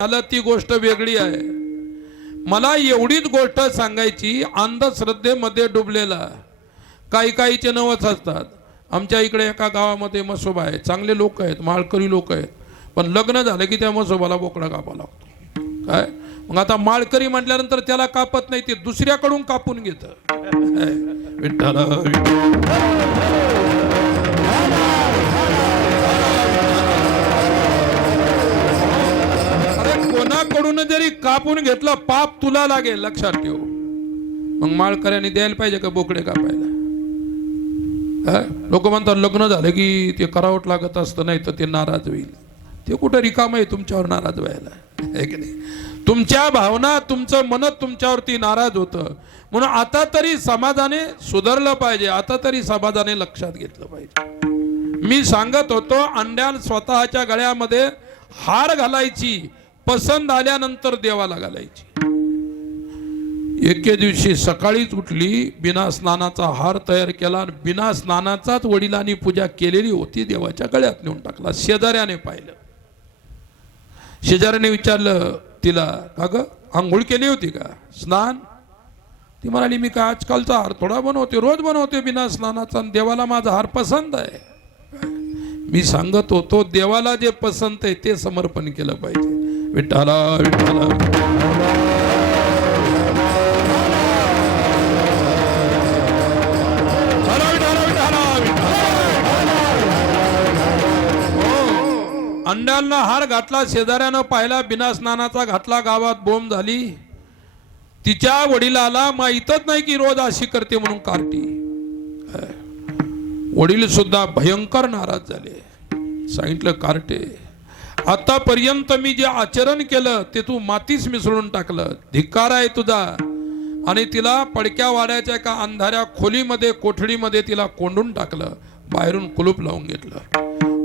आलं ती गोष्ट वेगळी आहे. मला एवढीच गोष्ट सांगायची, अंधश्रद्धेमध्ये डुबलेला काही काहीचे नवस असतात. आमच्या इकडे एका गावामध्ये मसोबा आहे, चांगले लोक आहेत, माळकरी लोक आहेत, पण लग्न झालं की त्या मसोबाला बोकडा कापावा लागतो. काय मग आता माळकरी म्हटल्यानंतर त्याला कापत नाही, ते दुसऱ्याकडून कापून घेतं. विठ्ठल कोणाकडून जरी कापून घेतलं पाप तुला लागेल, लक्षात ठेव. मग माळकऱ्यांनी द्यायला पाहिजे का बोकडे कापायला? लोक म्हणतात लग्न झालं की ते करावं लागत असतं, नाही तर ते नाराज होईल. ते कुठं रिकाम आहे तुमच्यावर नाराज व्हायला, आहे की नाही? तुमच्या भावना, तुमचं मन तुमच्यावरती नाराज होतं. म्हणून आता तरी समाजाने सुधारलं पाहिजे, आता तरी समाजाने लक्षात घेतलं पाहिजे. मी सांगत होतो, अंड्याल स्वतःच्या गळ्यामध्ये हार घालायची, पसंत आल्यानंतर देवाला घालायची. एके दिवशी सकाळीच उठली, बिना स्नानाचा हार तयार केला, बिना स्नानाचाच वडिलांनी पूजा केलेली होती, देवाच्या गळ्यात नेऊन टाकला. शेजाऱ्याने पाहिलं, शेजाऱ्याने विचारलं तिला, का ग आंघोळ केली होती का, स्नान? ती म्हणाली, मी काय आजकालचा हार थोडा बनवते, रोज बनवते बिना स्नानाचा, देवाला माझा हार पसंत आहे. मी सांगत होतो, देवाला जे पसंत आहे ते समर्पण केलं पाहिजे. विठ्ठला विठ्ठला अंड्यांना हार घातला, शेजाऱ्यानं पाहिला, बिना स्नानाचा घातला, गावात बोंब झाली. तिच्या वडिलाला माहीतच नाही की रोज अशी करते म्हणून कार्टी. वडील सुद्धा भयंकर नाराज झाले. सांगितलं, कार्टे आतापर्यंत मी जे आचरण केलं ते तू मातीस मिसळून टाकलं, धिक्कार आहे तुझा. आणि तिला पडक्या वाड्याच्या एका अंधाऱ्या खोलीमध्ये, कोठडीमध्ये तिला कोंडून टाकलं, बाहेरून कुलूप लावून घेतलं.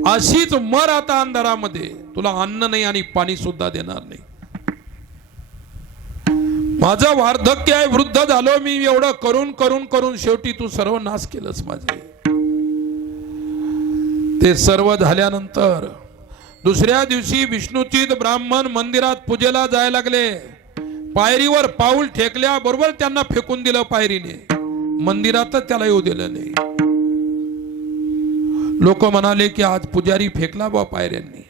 अशीच मर आता अंधारामध्ये, तुला अन्न नाही आणि पाणी सुद्धा देणार नाही. माझं वार्धक्य आहे, वृद्ध झालो मी, एवढं करून करून करून शेवटी तू सर्व नाश केलंस माझे. ते सर्व झाल्यानंतर दुसऱ्या दिवशी विष्णुचित ब्राह्मण मंदिरात पूजेला जायला लागले. पायरीवर पाऊल ठेकल्याबरोबर त्यांना फेकून दिलं पायरीने, मंदिरातच त्याला येऊ दिलं नाही. लोक म्हणाले की आज पुजारी फेकला बा पायऱ्यांनी,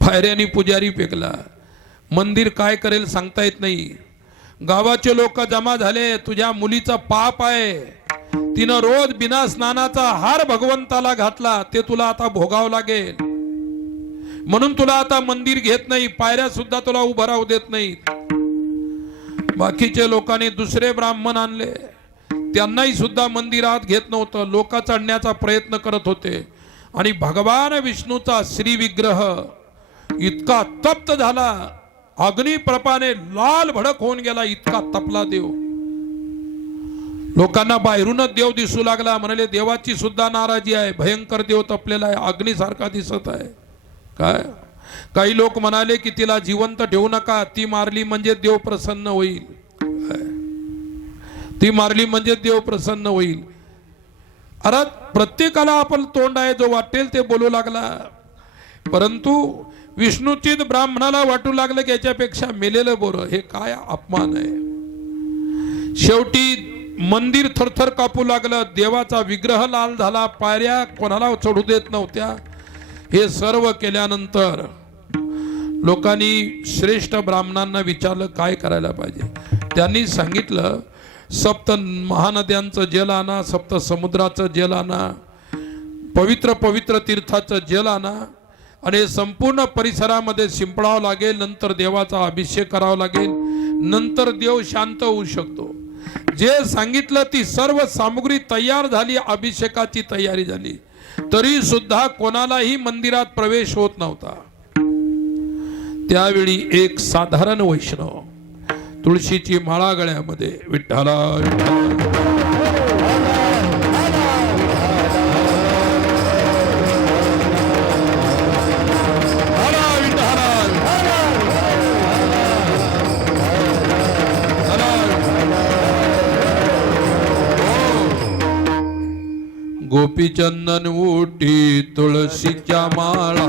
पायऱ्यांनी पुजारी फेकला. मंदिर काय करेल सांगता येत नाही. गावाचे लोक जमा झाले, तुझ्या मुलीचा पाप आहे, तिनं रोज बिना स्नानाचा हार भगवंताला घातला, ते तुला आता भोगावं लागेल, म्हणून तुला आता मंदिर घेत नाही, पायऱ्या सुद्धा तुला उभं राहू देत नाही. बाकीचे लोकांनी दुसरे ब्राह्मण आणले, त्यांनाही सुद्धा मंदिरात घेत नव्हतं. लोक चढण्याचा प्रयत्न करत होते. आणि भगवान विष्णूचा श्री विग्रह इतका तप्त झाला, अग्निप्रपाने लाल भडक होऊन गेला, इतका तपला देव. लोकांना बाहेरूनच देव दिसू लागला. म्हणाले, देवाची सुद्धा नाराजी आहे, भयंकर देव तपलेला आहे, अग्निसारखा दिसत आहे. काय काही लोक म्हणाले की तिला जिवंत ठेवू नका, ती मारली म्हणजे देव प्रसन्न होईल, ती मारली म्हणजे देव प्रसन्न होईल. अरे प्रत्येकाला आपण तोंड आहे, जो वाटेल ते बोलू लागला. परंतु विष्णुचित ब्राह्मणाला वाटू लागलं की याच्यापेक्षा मेलेलं बरं. हे काय अपमान आहे. शेवटी मंदिर थरथर कापू लागलं, देवाचा विग्रह लाल झाला, पायऱ्या कोणाला चढू देत नव्हत्या. हे सर्व केल्यानंतर लोकांनी श्रेष्ठ ब्राह्मणांना विचारलं काय करायला पाहिजे. त्यांनी सांगितलं, सप्त महानद्यांचं जल आणा, सप्त समुद्राचं जल आणा, पवित्र पवित्र तीर्थाचं जल आणा, आणि संपूर्ण परिसरामध्ये शिंपडावं लागेल. नंतर देवाचा अभिषेक करावा लागेल, नंतर देव शांत होऊ शकतो. जे सांगितलं ती सर्व सामुग्री तयार झाली, अभिषेकाची तयारी झाली, तरी सुद्धा कोणालाही मंदिरात प्रवेश होत नव्हता. त्यावेळी एक साधारण वैष्णव तुळशीची माळा गळ्यामध्ये, विठ्ठला गोपी गोपी चंदन उटी तुळशीच्या माळा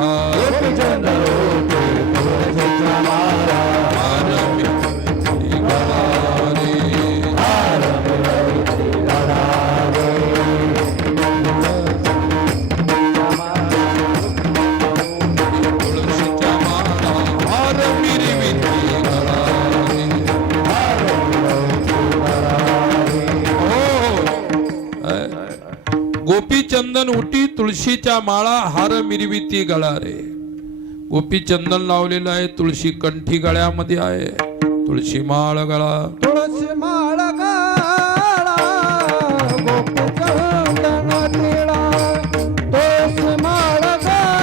गोपी चंदन उटी तुळशीच्या माळा हार मिरविती गळा रे. गोपी चंदन लावलेलं आहे, तुळशी कंठी गळ्यामध्ये आहे, तुळशी माळ गळा तुळशी माळ गळा गोपी चंदन टिळा तुळशी माळ गळा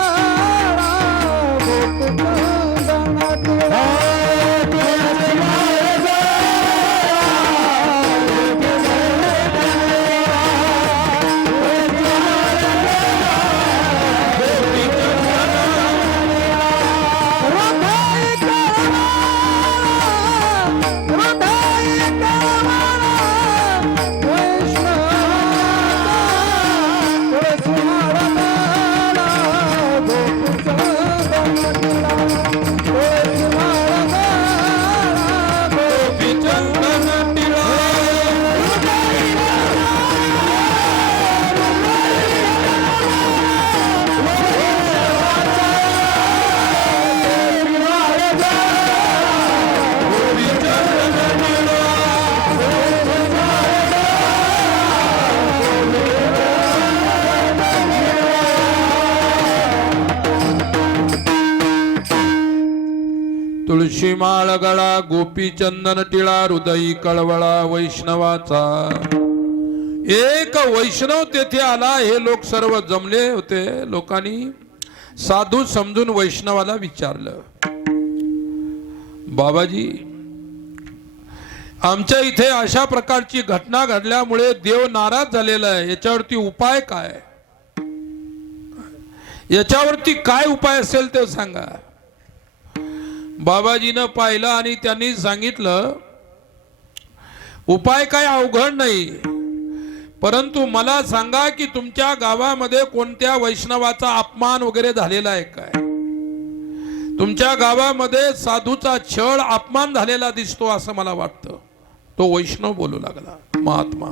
गोपी चंदन टिळा तुळशी माळ तुळशी माळ गळा गोपी चंदन टिळा हृदयी कळवळा वैष्णवाचा. एक वैष्णव तेथे आला. हे लोक सर्व जमले होते. लोकांनी साधू समजून वैष्णवाला विचारलं, बाबाजी आमच्या इथे अशा प्रकारची घटना घडल्यामुळे देव नाराज झालेला आहे, याच्यावरती उपाय काय? याच्यावरती काय उपाय असेल ते सांगा. बाबाजीनं पाहिलं आणि त्यांनी सांगितलं, उपाय काय अवघड नाही, परंतु मला सांगा की तुमच्या गावामध्ये कोणत्या वैष्णवाचा अपमान वगैरे झालेला आहे काय? तुमच्या गावामध्ये साधूचा छळ अपमान झालेला दिसतो असं मला वाटतं. तो वैष्णव बोलू लागला, महात्मा.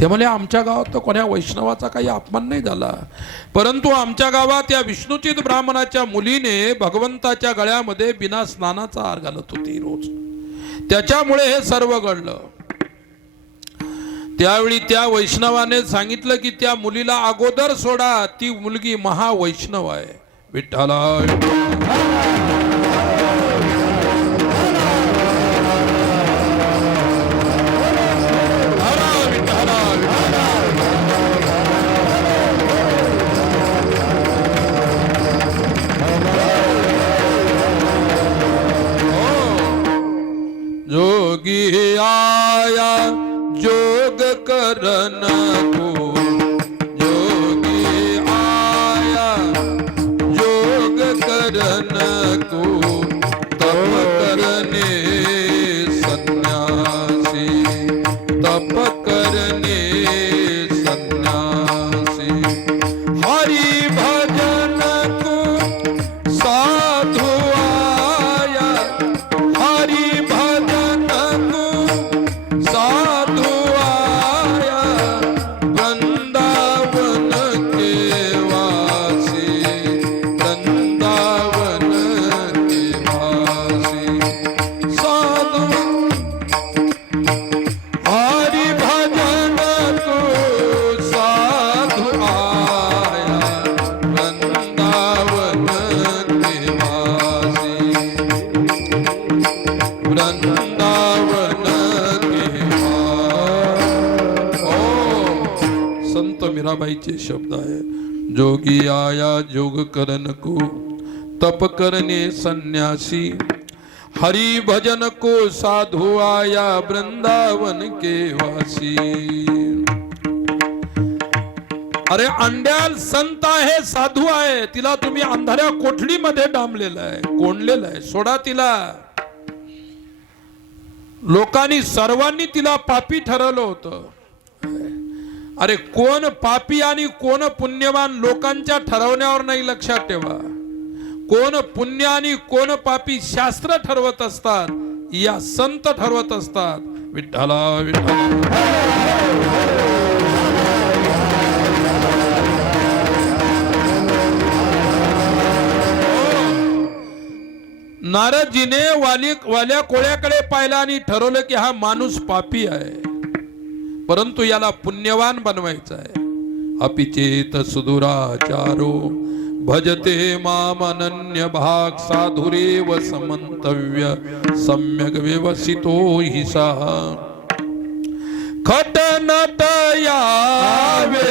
ते म्हणे आमच्या गावात तर कोण्या वैष्णवाचा काही अपमान नाही झाला, परंतु आमच्या गावात या विष्णुचित ब्राह्मणाच्या मुलीने भगवंताच्या गळ्यामध्ये बिना स्नानाचा हार घालत होती रोज, त्याच्यामुळे हे सर्व घडलं. त्यावेळी त्या वैष्णवाने सांगितलं की त्या मुलीला अगोदर सोडा, ती मुलगी महावैष्णव आहे. विठ्ठला जोगी आया जोग करन को, जोगी आया जोग करन को, तप करने सन्यासी, तप करने सन्यासी. हरि भजन को साधु आया, हरि साधु आया वृंदावन के वासी, वृंदावन के वासी. साधु हरि भजन को साधु आया वृंदावन के वासी, वृंदावन. संत मीराबाईचे शब्द आहे. जोगी आया जोग करन को, तप करने सन्यासी, हरि भजन को साधु आया वृंदावन के वासी. अरे अंड्याल संत आहे, साधू आहे, तिला तुम्ही अंधाऱ्या कोठडीमध्ये डांबलेलं आहे, कोंडलेलं आहे, सोडा तिला. लोकांनी सर्वांनी तिला पापी ठरवलं होतं. अरे कोण पापी आणि कोण पुण्यवान लोकांच्या ठरवण्यावर नाही, लक्षात ठेवा. कोण पुण्य आणि कोण पापी शास्त्र ठरवत असतात, या संत ठरवत असतात. विठ्ठला विठ्ठला. नारदजीने वाल्या कोळ्याकडे पाहिला आणि ठरवलं की हा माणूस पापी आहे, परंतु याला पुण्यवान बनवायचा आहे. अपिचेत सुदुराचारो भजते माम अनन्य भाग साधुरेव समंतव्य सम्यक व्यवसितो हि सः खट नट यावे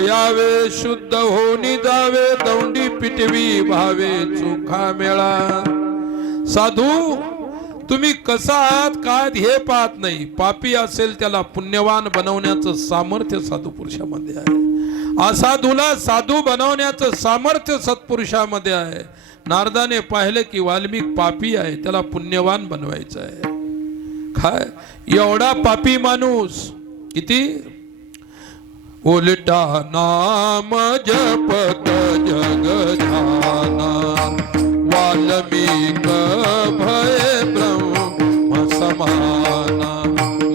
यावे शुद्ध होनी जावे दौंडी पिटवी भावे चोखा मेळा. साधू तुम्ही कसा आहात काय हे पाहत नाही. पापी असेल त्याला पुण्यवान बनवण्याचं सामर्थ्य साधू पुरुषामध्ये आहे. असाधूला साधू बनवण्याचं सामर्थ्य सत्पुरुषामध्ये आहे. नारदाने पाहिले की वाल्मिक पापी आहे, त्याला पुण्यवान बनवायचं आहे. काय एवढा पापी माणूस किती उलटा नाम जपत जग जाना वाल्मीक भय ब्रह्म समाना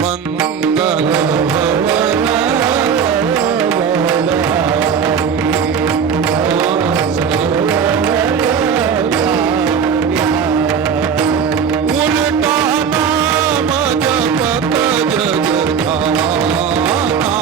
मंगल भवन उलटा नाम जपत जग जाना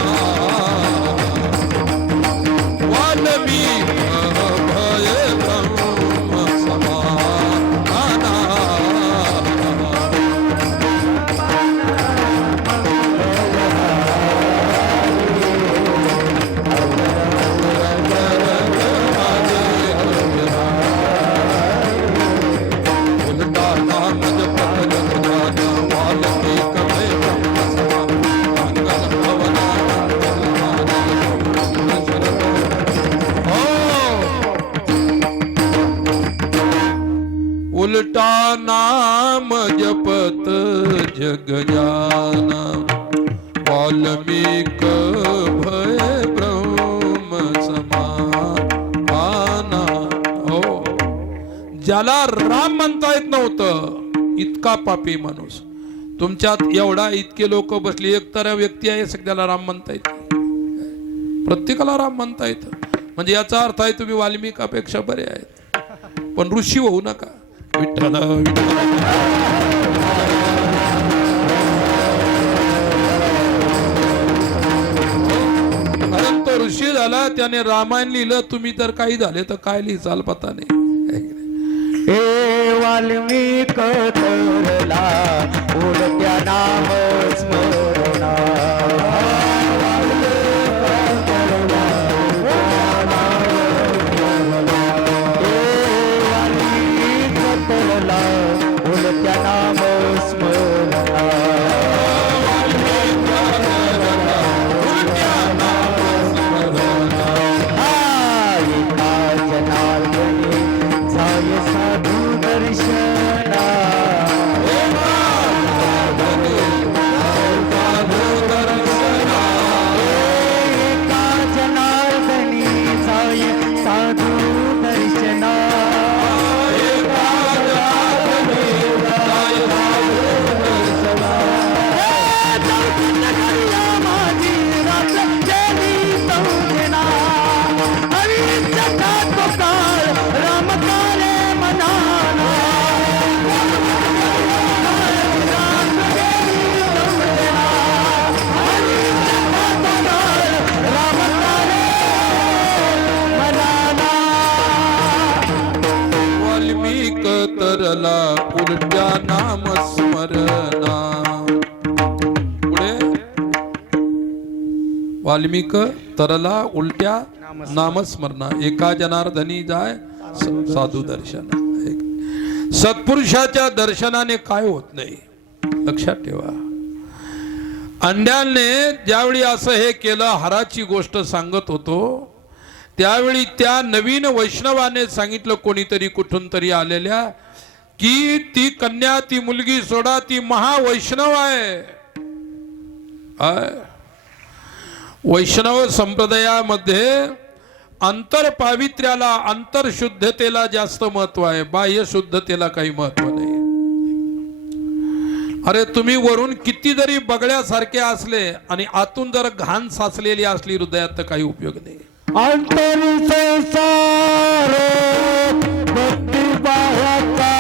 उलटा नाम जपत जग जाना वाल्मीक भय ब्रह्म समाना. हो ज्याला राम म्हणता येत नव्हतं इतका पापी माणूस. तुमच्यात एवढा इतके लोक बसली, एक तर व्यक्ती आहे सगळ्याला राम म्हणता येत. प्रत्येकाला राम म्हणता येतं म्हणजे याचा अर्थ आहे तुम्ही वाल्मिकापेक्षा बरे आहेत. पण ऋषी होऊ नका. विठ्ठल कारण तो ऋषी झाला, त्याने रामायण लिहिलं. तुम्ही तर काही झाले तर काय लिहिचाल पता नाही. हे वाल्मिक थोरला उडत्या नाम स्मरणा उलट्या नाम स्मरणा वाल्मिक तरला उलट्या नामस्मरणा एका जनार्दनी जाय साधू दर्शन. सत्पुरुषाच्या दर्शनाने काय होत नाही लक्षात ठेवा. अंड्यालने ज्यावेळी असं हे केलं, हाराची गोष्ट सांगत होतो, त्यावेळी त्या नवीन वैष्णवाने सांगितलं, कोणीतरी कुठून तरी आलेल्या, की ती कन्या, ती मुलगी सोडा, ती महावैष्णव आहे. वैष्णव संप्रदायामध्ये अंतर पावित्र्याला, अंतर शुद्धतेला जास्त महत्व आहे, बाह्य शुद्धतेला काही महत्व नाही. अरे तुम्ही वरून किती जरी बगड्यासारखे असले आणि आतून जर घाण साचलेली असली हृदयात तर काही उपयोग नाही. अंतरी संसार भक्ती बाह्याचा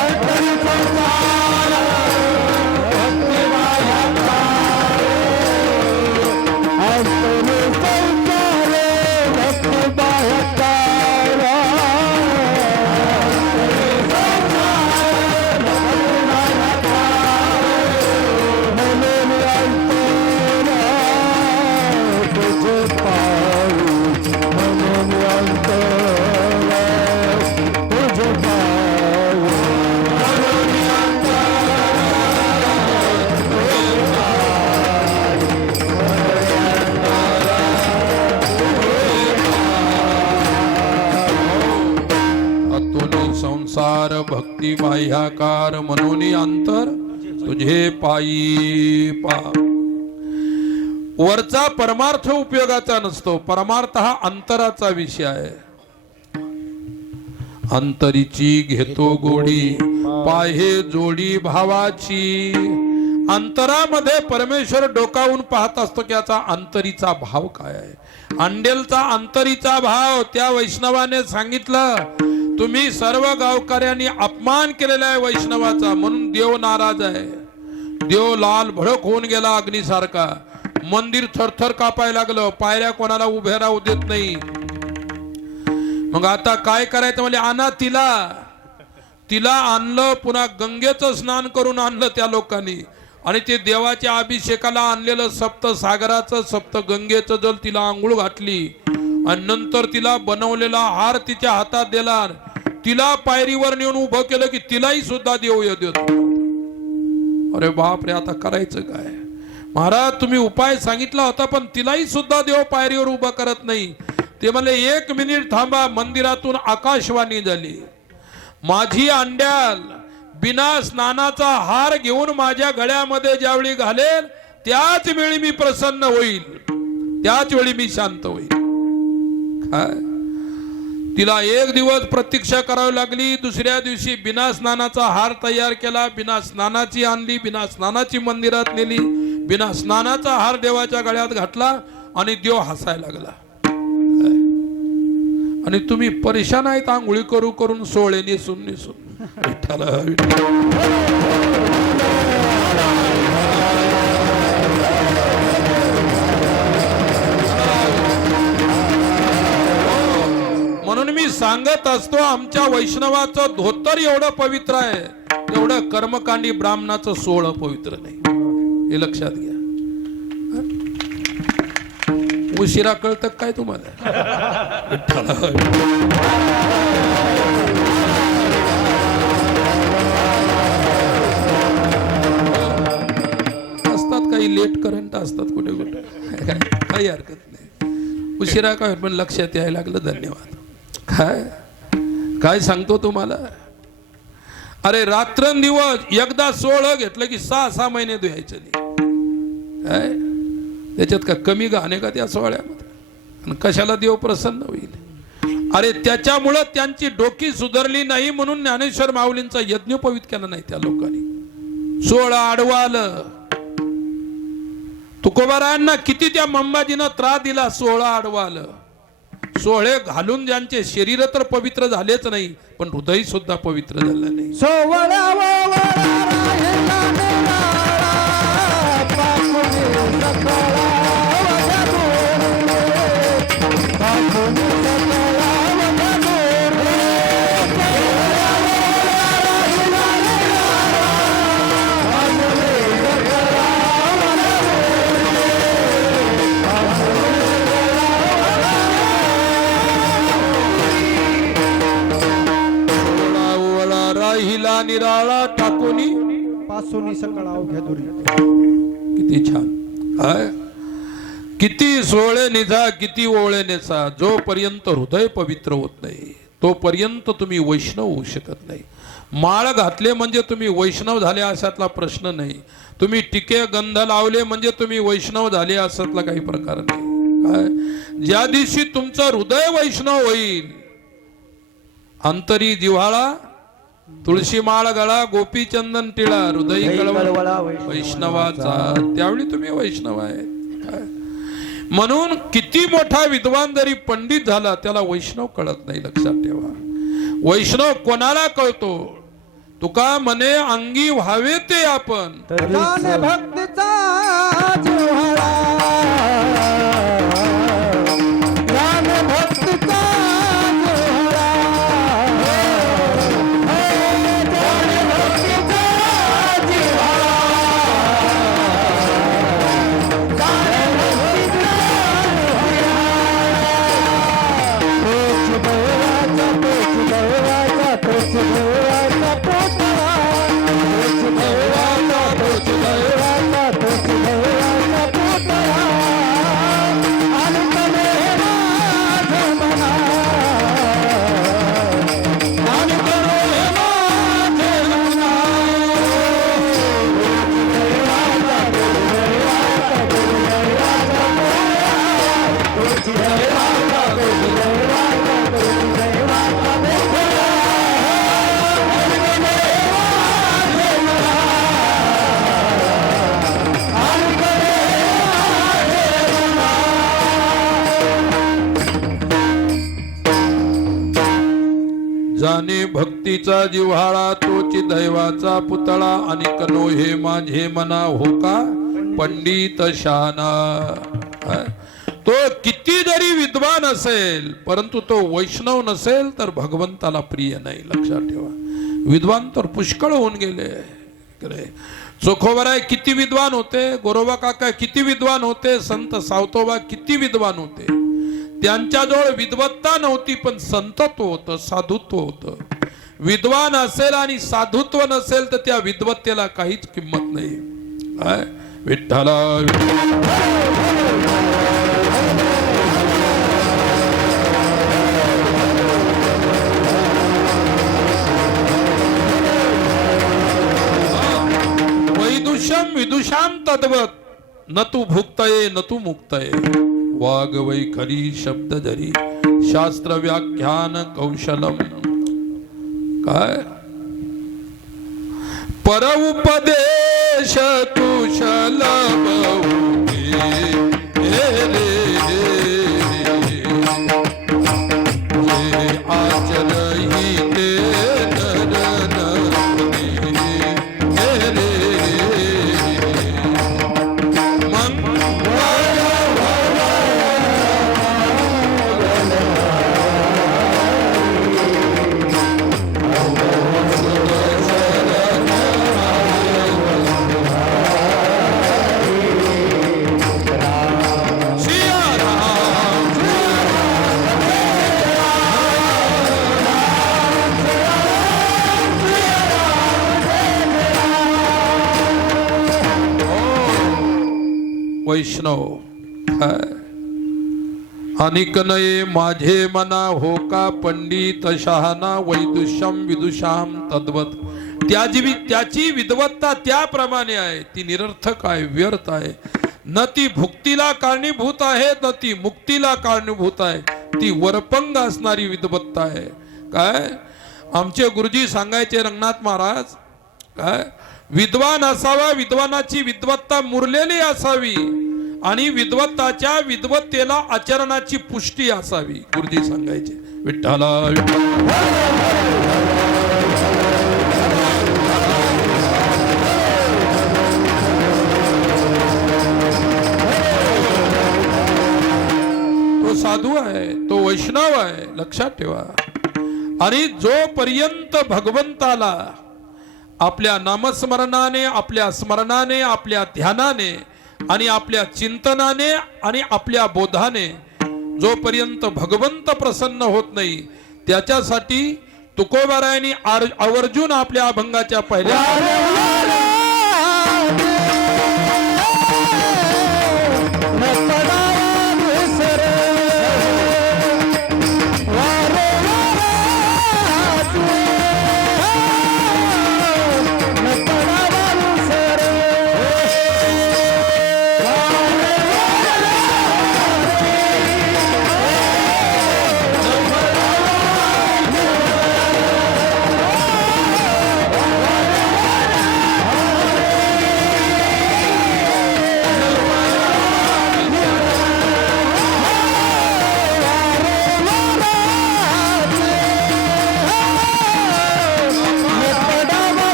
अंतरी संसार भक्ती बाह्याचा अंतरी संसार भक्ती बाह्याचा संसार भक्ती बाह्याकार म्हणून अंतर तुझे पायी पा. वरचा परमार्थ उपयोगाचा नसतो, परमार्थ हा अंतराचा विषय आहे. अंतरीची घेतो गोडी पाहे जोडी भावाची. अंतरामध्ये परमेश्वर डोकावून पाहत असतो की याचा अंतरीचा भाव काय आहे. अंडेलचा अंतरीचा भाव त्या वैष्णवाने सांगितलं, तुम्ही सर्व गावकऱ्यांनी अपमान केलेला आहे वैष्णवाचा, म्हणून देव नाराज आहे. देव लाल भडक होऊन गेला अग्नीसारखा. मंदिर थरथर कापायला लागलं, पायऱ्या कोणाला उभ्या राहू देत नाही. मग आता काय करायचं म्हणजे आणा तिला आणलं, पुन्हा गंगेचं स्नान करून आणलं त्या लोकांनी, आणि ते देवाच्या अभिषेकाला आणलेलं सप्त सागराचं सप्त गंगेचं जल तिला आंघोळ घातली, आणि नंतर तिला बनवलेला हार तिच्या हातात दिला, तिला पायरीवर नेऊन उभं केलं की तिलाही सुद्धा देव देतो. अरे बाप रे, आता करायचं काय महाराज, तुम्ही उपाय सांगितला होता पण तिलाही सुद्धा देव पायरीवर उभं करत नाही. ते म्हणले 1 मिनिट थांबा. मंदिरातून आकाशवाणी झाली, माझी अंड्याल बिना स्नानाचा हार घेऊन माझ्या गळ्यामध्ये ज्यावेळी घालेल त्याच वेळी मी प्रसन्न होईल, त्याच वेळी मी शांत होईल. काय तिला 1 दिवस प्रतीक्षा करावी लागली. दुसऱ्या दिवशी बिना स्नानाचा हार तयार केला, बिना स्नानाची आणली, बिना स्नानाची मंदिरात नेली, बिना स्नानाचा हार देवाच्या गळ्यात घातला, आणि देव हसायला लागला. आणि तुम्ही परेशान आहेत आंघोळी करून सोळे नेसून विठ्ठल. म्हणून मी सांगत असतो, आमच्या वैष्णवाचं धोतर एवढं पवित्र आहे तेवढं कर्मकांडी ब्राह्मणाचं सोहळं पवित्र नाही, हे लक्षात घ्या. उशिरा कळतं काय तुम्हाला. असतात काही लेट करंट असतात कुठे काही हरकत नाही. उशिरा काय पण लक्षात यायला लागलं, धन्यवाद. काय सांगतो तुम्हाला, अरे रात्रंदिवस एकदा सोहळं घेतलं की 6 महिने धुवायचं नाही. त्याच्यात का कमी घाणे का त्या सोहळ्यामध्ये, कशाला देव प्रसन्न होईल. अरे त्याच्यामुळं त्यांची डोकी सुधारली नाही म्हणून ज्ञानेश्वर माऊलींचा यज्ञोपवीत केला नाही त्या लोकांनी. सोहळा आडवा आलं. तुकोबारायांना किती त्या मंबाजीनं त्रास दिला, सोहळा आडवा आलं. सोहळे घालून ज्यांचे शरीर तर पवित्र झालेच नाही, पण हृदय सुद्धा पवित्र झालं नाही. कोणी पासून सकळ अवघ्या दुरी. किती छान. काय किती सोहळे निझा किती ओळे नेसा, जोपर्यंत हृदय पवित्र होत नाही तोपर्यंत तुम्ही वैष्णव होऊ शकत नाही. माळ घातले म्हणजे तुम्ही वैष्णव झाले अशातला प्रश्न नाही. तुम्ही टिके गंध लावले म्हणजे तुम्ही वैष्णव झाले असातला काही प्रकार नाही. काय ज्या दिवशी तुमचं हृदय वैष्णव होईल, अंतरी जिव्हाळा तुळशी माळ गळा गोपीचंदन टिळा हृदय कळवळा वैष्णवाचा, त्यावेळी तुम्ही वैष्णव आहेत. काय म्हणून किती मोठा विद्वान जरी पंडित झाला त्याला वैष्णव कळत नाही. लक्षात ठेवा. वैष्णव कोणाला कळतो? तुका म्हणे अंगी व्हावे ते आपण. ज्ञान भक्तीचा जिव्हाळा, ज्ञान भक्तीचा जिव्हाळा, ज्ञान भक्तीचा जिव्हाळा, ज्ञान भक्तीचा जिव्हाळा. तोच देवाचा पोतरा, तोच देवाचा पोतरा, तोच देवाचा पोतरा, आणि कले माझे मना, आणि कले माझे मना. तोच देवाचा जाने भक्तीचा जिव्हाळा तोची दैवाचा पुतळा, आणि कनो हे माझे मना होका पंडित शाना. तो किती जरी विद्वान असेल परंतु तो वैष्णव नसेल तर भगवंताला प्रिय नाही. लक्षात ठेवा. विद्वान तर पुष्कळ होऊन गेले. चोखोबराय किती विद्वान होते, गोरोबा काका किती विद्वान होते, संत सावतोबा किती विद्वान होते. त्यांच्याजवळ विद्वत्ता नव्हती पण संतत्व होतं, साधुत्व होतं. विद्वान असेल आणि साधुत्व नसेल तर त्या विद्वत्तेला काहीच किंमत नाही. काय विठ्ठला वैदुष्यम विदुषाम तद्वत, न तू भुक्तये न तू मुक्तये. वाग वैखरी शब्द जरी शास्त्र व्याख्यान कौशलम. काय पर उपदेश कुशल आचरही ते वैष्णव. अनिक नये माझे मना होका पंडित शहाना, वैदुष्यम विदुषाम तद्वत. त्याची विद्वत्ता त्याप्रमाणे आहे, ती निरर्थक आहे, व्यर्थ आहे. न ती भुक्तीला कारणीभूत आहे न ती मुक्तीला कारणीभूत आहे. ती वरपंग असणारी विद्वत्ता आहे. काय आमचे गुरुजी सांगायचे रंगनाथ महाराज, काय विद्वान असावा, विद्वानाची विद्वत्ता मुरलेली असावी आणि विद्वत्ताच्या विद्वत्तेला आचरणाची पुष्टी असावी. गुरुजी सांगायचे. विठ्ठला तो साधू आहे, तो वैष्णव आहे. लक्षात ठेवा. आणि जोपर्यंत भगवंताला आपल्या नामस्मरणाने, आपल्या स्मरणाने, आपल्या ध्यानाने आणि आपल्या चिंतनाने आणि आपल्या बोधाने जोपर्यंत भगवंत प्रसन्न होत नाही त्याच्यासाठी तुकोबारायांनी आवर्जून आपल्या अभंगाच्या पहिल्या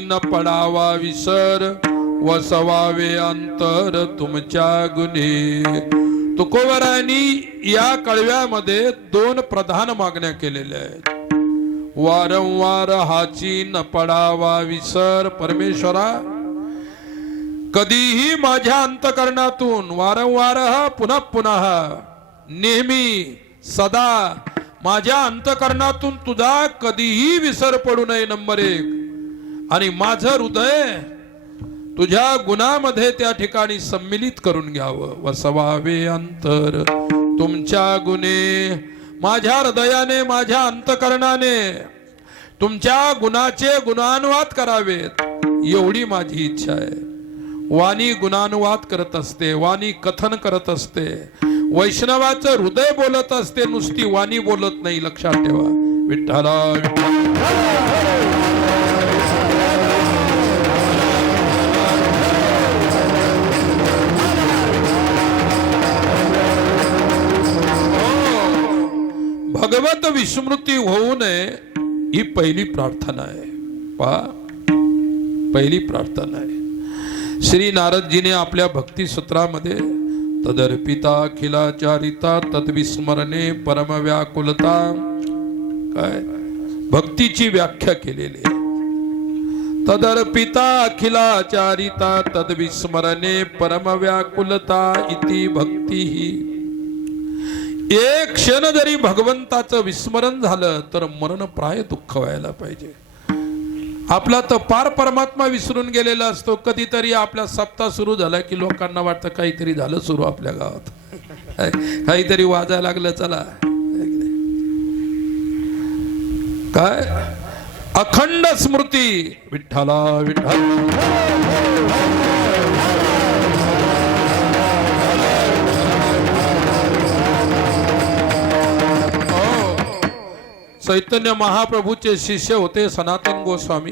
न पडावा विसर वसवावे अंतर तुमच्या गुन्हे. तुकोबारायांनी या कळव्यामध्ये दोन प्रधान मागण्या केलेल्या आहेत. वारंवार हाची न पडावा विसर. परमेश्वरा, कधीही माझ्या अंतकरणातून वारंवार पुनः पुनः नेहमी सदा माझ्या अंतकरणातून तुझा कधीही विसर पडू नये. नंबर 1. आणि माझं हृदय तुझ्या गुणामध्ये त्या ठिकाणी सम्मिलित करून घ्यावं. वसवावे अंतर तुमच्या गुणे. माझ्या हृदयाने माझ्या अंतकरणाने तुमच्या गुणाचे गुणानुवाद करावेत एवढी माझी इच्छा आहे. वाणी गुणानुवाद करत असते, वाणी कथन करत असते. वैष्णवाचं हृदय बोलत असते, नुसती वाणी बोलत नाही. लक्षात ठेवा. विठ्ठला भगवत विस्मृती होऊ नये ही पहिली प्रार्थना आहे. पहा, पहिली प्रार्थना आहे. श्री नारदजीने आपल्या भक्ती सूत्रामध्ये तदर्पिता अखिलाचारिता तद्विस्मरणे परम व्याकुलता काय भक्तीची व्याख्या केलेली आहे. तदर्पिता अखिलाचारिता तद्विस्मरणे परम व्याकुलता इति भक्ती ही. एक क्षण जरी भगवंताचं विस्मरण झालं तर मरण प्राय दुःख व्हायला पाहिजे. आपला तर पार परमात्मा विसरून गेलेला असतो. कधीतरी आपला सप्ताह सुरू झाला की लोकांना वाटतं काहीतरी झालं सुरू आपल्या गावात, काहीतरी वाजायला लागलं. चला काय अखंड स्मृती. विठ्ठला विठ्ठल चैतन्य महाप्रभूचे शिष्य होते सनातन गोस्वामी.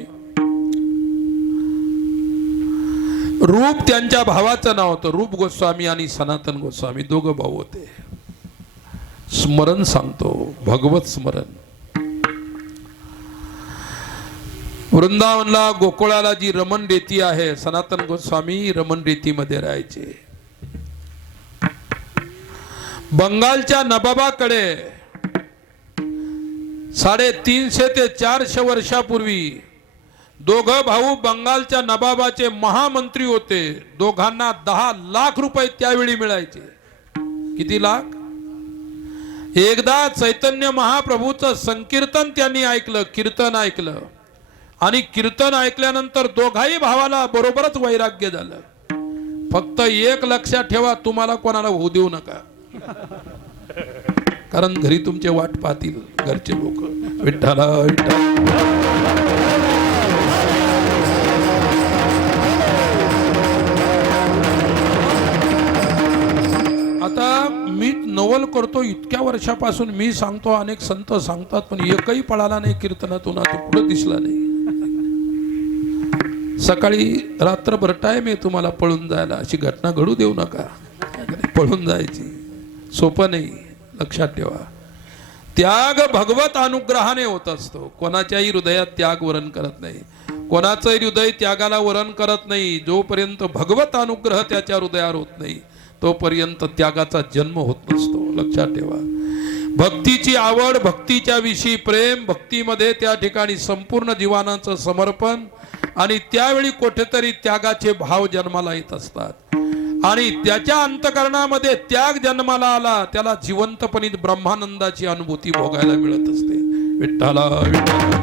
रूप त्यांच्या भावाचं नाव होतं. रूप गोस्वामी आणि सनातन गोस्वामी दोघं भाऊ होते. स्मरण सांगतो, भगवत स्मरण. वृंदावनला गोकुळाला जी रमण रेती आहे, सनातन गोस्वामी रमण रेतीमध्ये राहायचे. बंगालच्या नवाबाकडे 350 ते 400 वर्षापूर्वी दोघं भाऊ बंगालच्या नवाबाचे महामंत्री होते. दोघांना 10 लाख रुपये त्यावेळी मिळायचे. किती लाख? एकदा चैतन्य महाप्रभूचं संकीर्तन त्यांनी ऐकलं, कीर्तन ऐकलं, आणि कीर्तन ऐकल्यानंतर दोघाही भावाला बरोबरच वैराग्य झालं. फक्त एक लक्षात ठेवा, तुम्हाला कोणाला होऊ देऊ नका, कारण घरी तुमचे वाट पाहतील घरचे लोक. विठ्ठला विठ्ठल. आता मी नवल करतो इतक्या वर्षापासून, मी सांगतो, अनेक संत सांगतात, पण एकही पळाला नाही कीर्तनातून, आता पुढे दिसला नाही. सकाळी रात्रभर टाइम आहे तुम्हाला पळून जायला, अशी घटना घडू देऊ नका. पळून जायची सोपं नाही, लक्षात ठेवा. त्याग भगवत अनुग्रहाने होत असतो. कोणाच्याही हृदयात त्याग वरण करत नाही, कोणाचंही हृदय त्यागाला वरण करत नाही. जोपर्यंत भगवत अनुग्रह त्याच्या हृदयावर होत नाही तोपर्यंत त्यागाचा जन्म होत नसतो, लक्षात ठेवा. भक्तीची आवड, भक्तीच्या विषयी प्रेम, भक्तीमध्ये त्या ठिकाणी संपूर्ण जीवनाचं समर्पण, आणि त्यावेळी कुठेतरी त्यागाचे भाव जन्माला येत असतात, आणि त्याच्या अंतकरणामध्ये त्याग जन्माला आला, त्याला जिवंतपणे ब्रह्मानंदाची अनुभूती भोगायला मिळत असते. विठ्ठला विठ्ठला.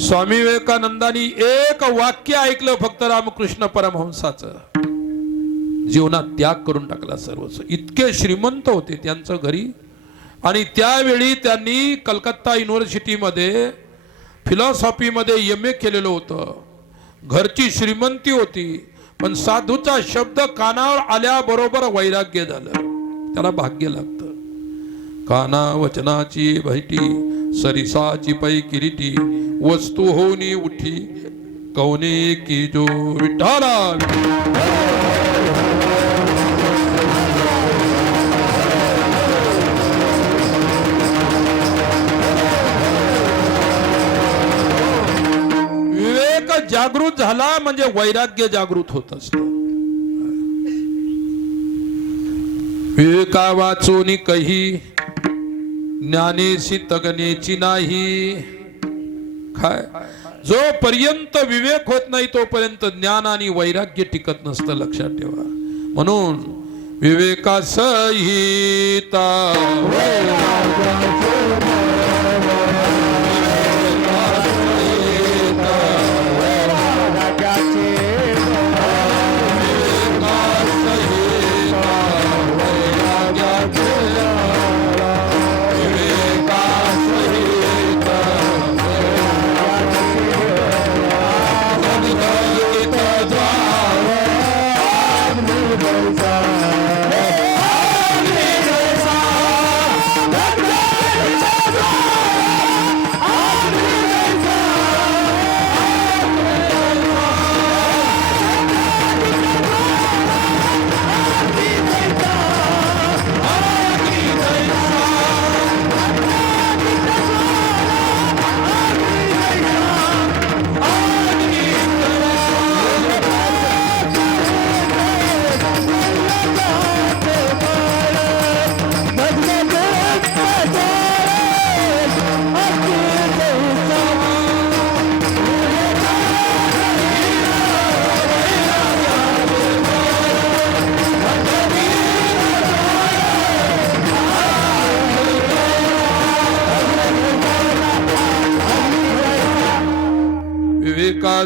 स्वामी विवेकानंदांनी एक वाक्य ऐकलं फक्त रामकृष्ण परमहंसाचं, जीवनात त्याग करून टाकला सर्वस्व. इतके श्रीमंत होते त्यांचं घरी, आणि त्यावेळी त्यांनी कलकत्ता युनिव्हर्सिटीमध्ये फिलॉसॉफीमध्ये MA केलेलं होतं. घरची श्रीमंती होती, पण साधूचा शब्द कानावर आल्याबरोबर वैराग्य झालं. त्याला भाग्य लागतं. काना वचनाची भेटी, सरिसाची पै किरीटी, वस्तू होनी उठी कौने की जो. विठ्ठला. विवेक जागृत झाला म्हणजे वैराग्य जागृत होत असतं. विवेका वाचोनी कही, ज्ञानेशी तगनेची नाही. काय? जोपर्यंत विवेक होत नाही तोपर्यंत ज्ञान आणि वैराग्य टिकत नसतं, लक्षात ठेवा. म्हणून विवेकासहिता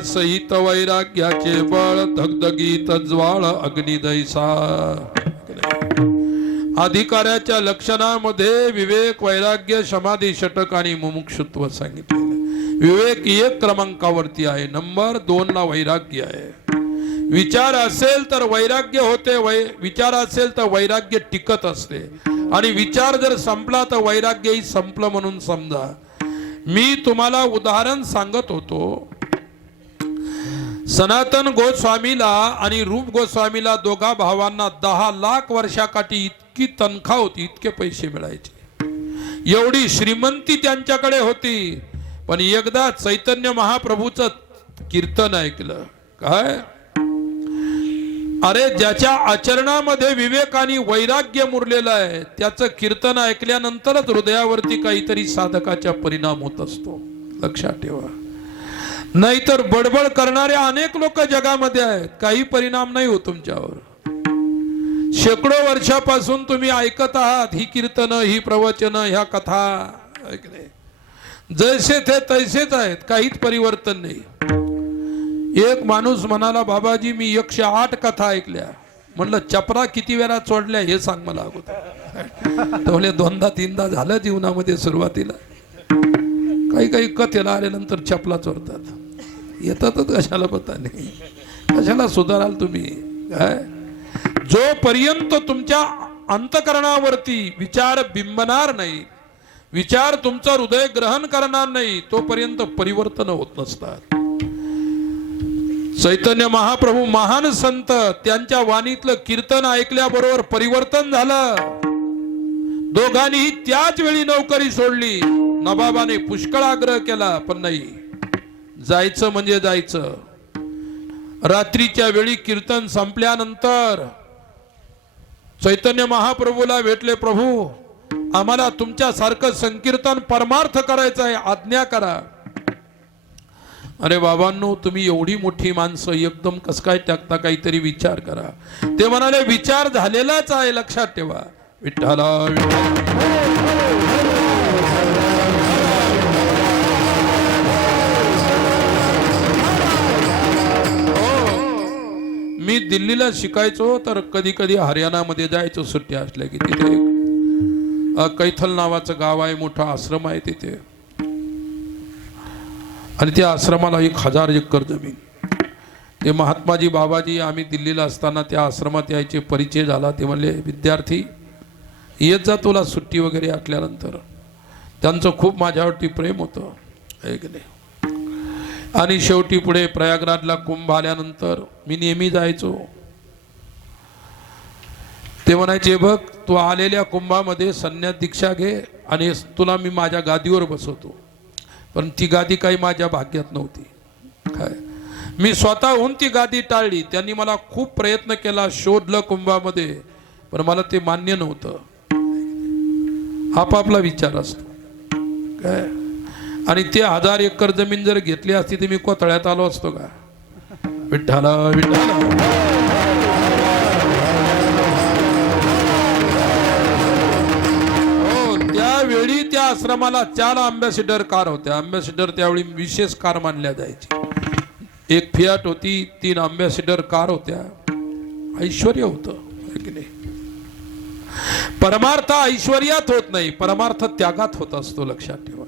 सहित वैराग्याचे बळ, धगधगीत ज्वाळ अग्निदैसा. अधिकाऱ्याच्या लक्षणामध्ये विवेक, वैराग्य, समाधी, षटक आणि मुमुक्षुत्व सांगितलेलं. विवेक 1 क्रमांकावरती आहे, नंबर 2 ला वैराग्य आहे. विचार असेल तर वैराग्य होते, विचार असेल तर वैराग्य टिकत असते, आणि विचार जर संपला तर वैराग्यही संपलं म्हणून समजा. मी तुम्हाला उदाहरण सांगत होतो. सनातन गोस्वामीला आणि रूप गोस्वामीला दोघा भावांना 10 लाख वर्षाकाठी इतकी तनखा होती, इतके पैसे मिळायचे, एवढी श्रीमंती त्यांच्याकडे होती. पण एकदा चैतन्य महाप्रभूचं कीर्तन ऐकलं. काय? अरे ज्याच्या आचरणामध्ये विवेक आणि वैराग्य मुरलेलं आहे त्याचं कीर्तन ऐकल्यानंतरच हृदयावरती काहीतरी साधकाचा परिणाम होत असतो. लक्षात ठेवा. नाहीतर बडबड करणारे अनेक लोक जगामध्ये आहेत, काही परिणाम नाही होत तुमच्यावर. शेकडो वर्षापासून तुम्ही ऐकत आहात ही कीर्तन, ही प्रवचन, ह्या कथा, जैसे थे तैसेच आहेत, काहीच परिवर्तन नाही. एक माणूस म्हणाला, बाबाजी मी 108 कथा ऐकल्या. म्हणलं चपरा किती वेळा चोडल्या हे सांग मला अगोदर. तर दोनदा तीनदा झालं जीवनामध्ये सुरुवातीला. काही काही कथेला आल्यानंतर चपला चोरतात, येतातच कशाला पता नाही. कशाला सुधाराल तुम्ही? काय जोपर्यंत तुमच्या अंतकरणावरती विचार बिंबणार नाही, विचार तुमचं हृदय ग्रहण करणार नाही, तोपर्यंत परिवर्तन होत नसतात. चैतन्य महाप्रभू महान संत, त्यांच्या वाणीतलं कीर्तन ऐकल्याबरोबर परिवर्तन झालं. दोघांनीही त्याच वेळी नोकरी सोडली. नवाबाने पुष्कळ आग्रह केला पण नाही, जायचं म्हणजे जायचं. रात्रीच्या वेळी कीर्तन संपल्यानंतर चैतन्य महाप्रभूला भेटले. प्रभू आम्हाला तुमच्या सारखं संकीर्तन परमार्थ करायचं आहे, आज्ञा करा. अरे बाबांनो, तुम्ही एवढी मोठी माणसं एकदम कस काय टाकता, काहीतरी विचार करा. ते म्हणाले विचार झालेलाच आहे, लक्षात ठेवा. विठ्ठला मी दिल्लीला शिकायचो तर कधी कधी हरियाणामध्ये जायचो सुट्ट्या असल्या की. तिथे कैथल नावाचं गाव आहे, मोठा आश्रम आहे तिथे. आणि त्या आश्रमाला 1000 एकर जमीन. ते महात्माजी बाबाजी आम्ही दिल्लीला असताना त्या आश्रमात यायचे, परिचय झाला. ते म्हणले विद्यार्थी येत जा तुला सुट्टी वगैरे असल्यानंतर. त्यांचं खूप माझ्यावरती प्रेम होतं, ऐक नाही. आणि शेवटी पुढे प्रयागराजला कुंभ आल्यानंतर मी नेहमी जायचो. ते म्हणायचे बघ तू आलेल्या कुंभामध्ये संन्यास दीक्षा घे आणि तुला मी माझ्या गादीवर बसवतो. पण ती गादी काही माझ्या भाग्यात नव्हती. काय मी स्वतःहून ती गादी टाळली. त्यांनी मला खूप प्रयत्न केला, शोधलं कुंभामध्ये, पण मला ते मान्य नव्हतं. आपापला विचार असतो काय. आणि ते 1000 एकर जमीन जर घेतली असती तर मी कोतळ्यात आलो असतो का? विठ्ठला विठ्ठला. हो, त्यावेळी त्या आश्रमाला 4 अँबॅसिडर कार होत्या. अँबॅसिडर त्यावेळी विशेष कार मानल्या जायची. एक फियाट होती, 3 अँबॅसिडर कार होत्या. ऐश्वर्य होतं की नाही. परमार्थ ऐश्वर्यात होत नाही, परमार्थ त्यागात होत असतो, लक्षात ठेवा.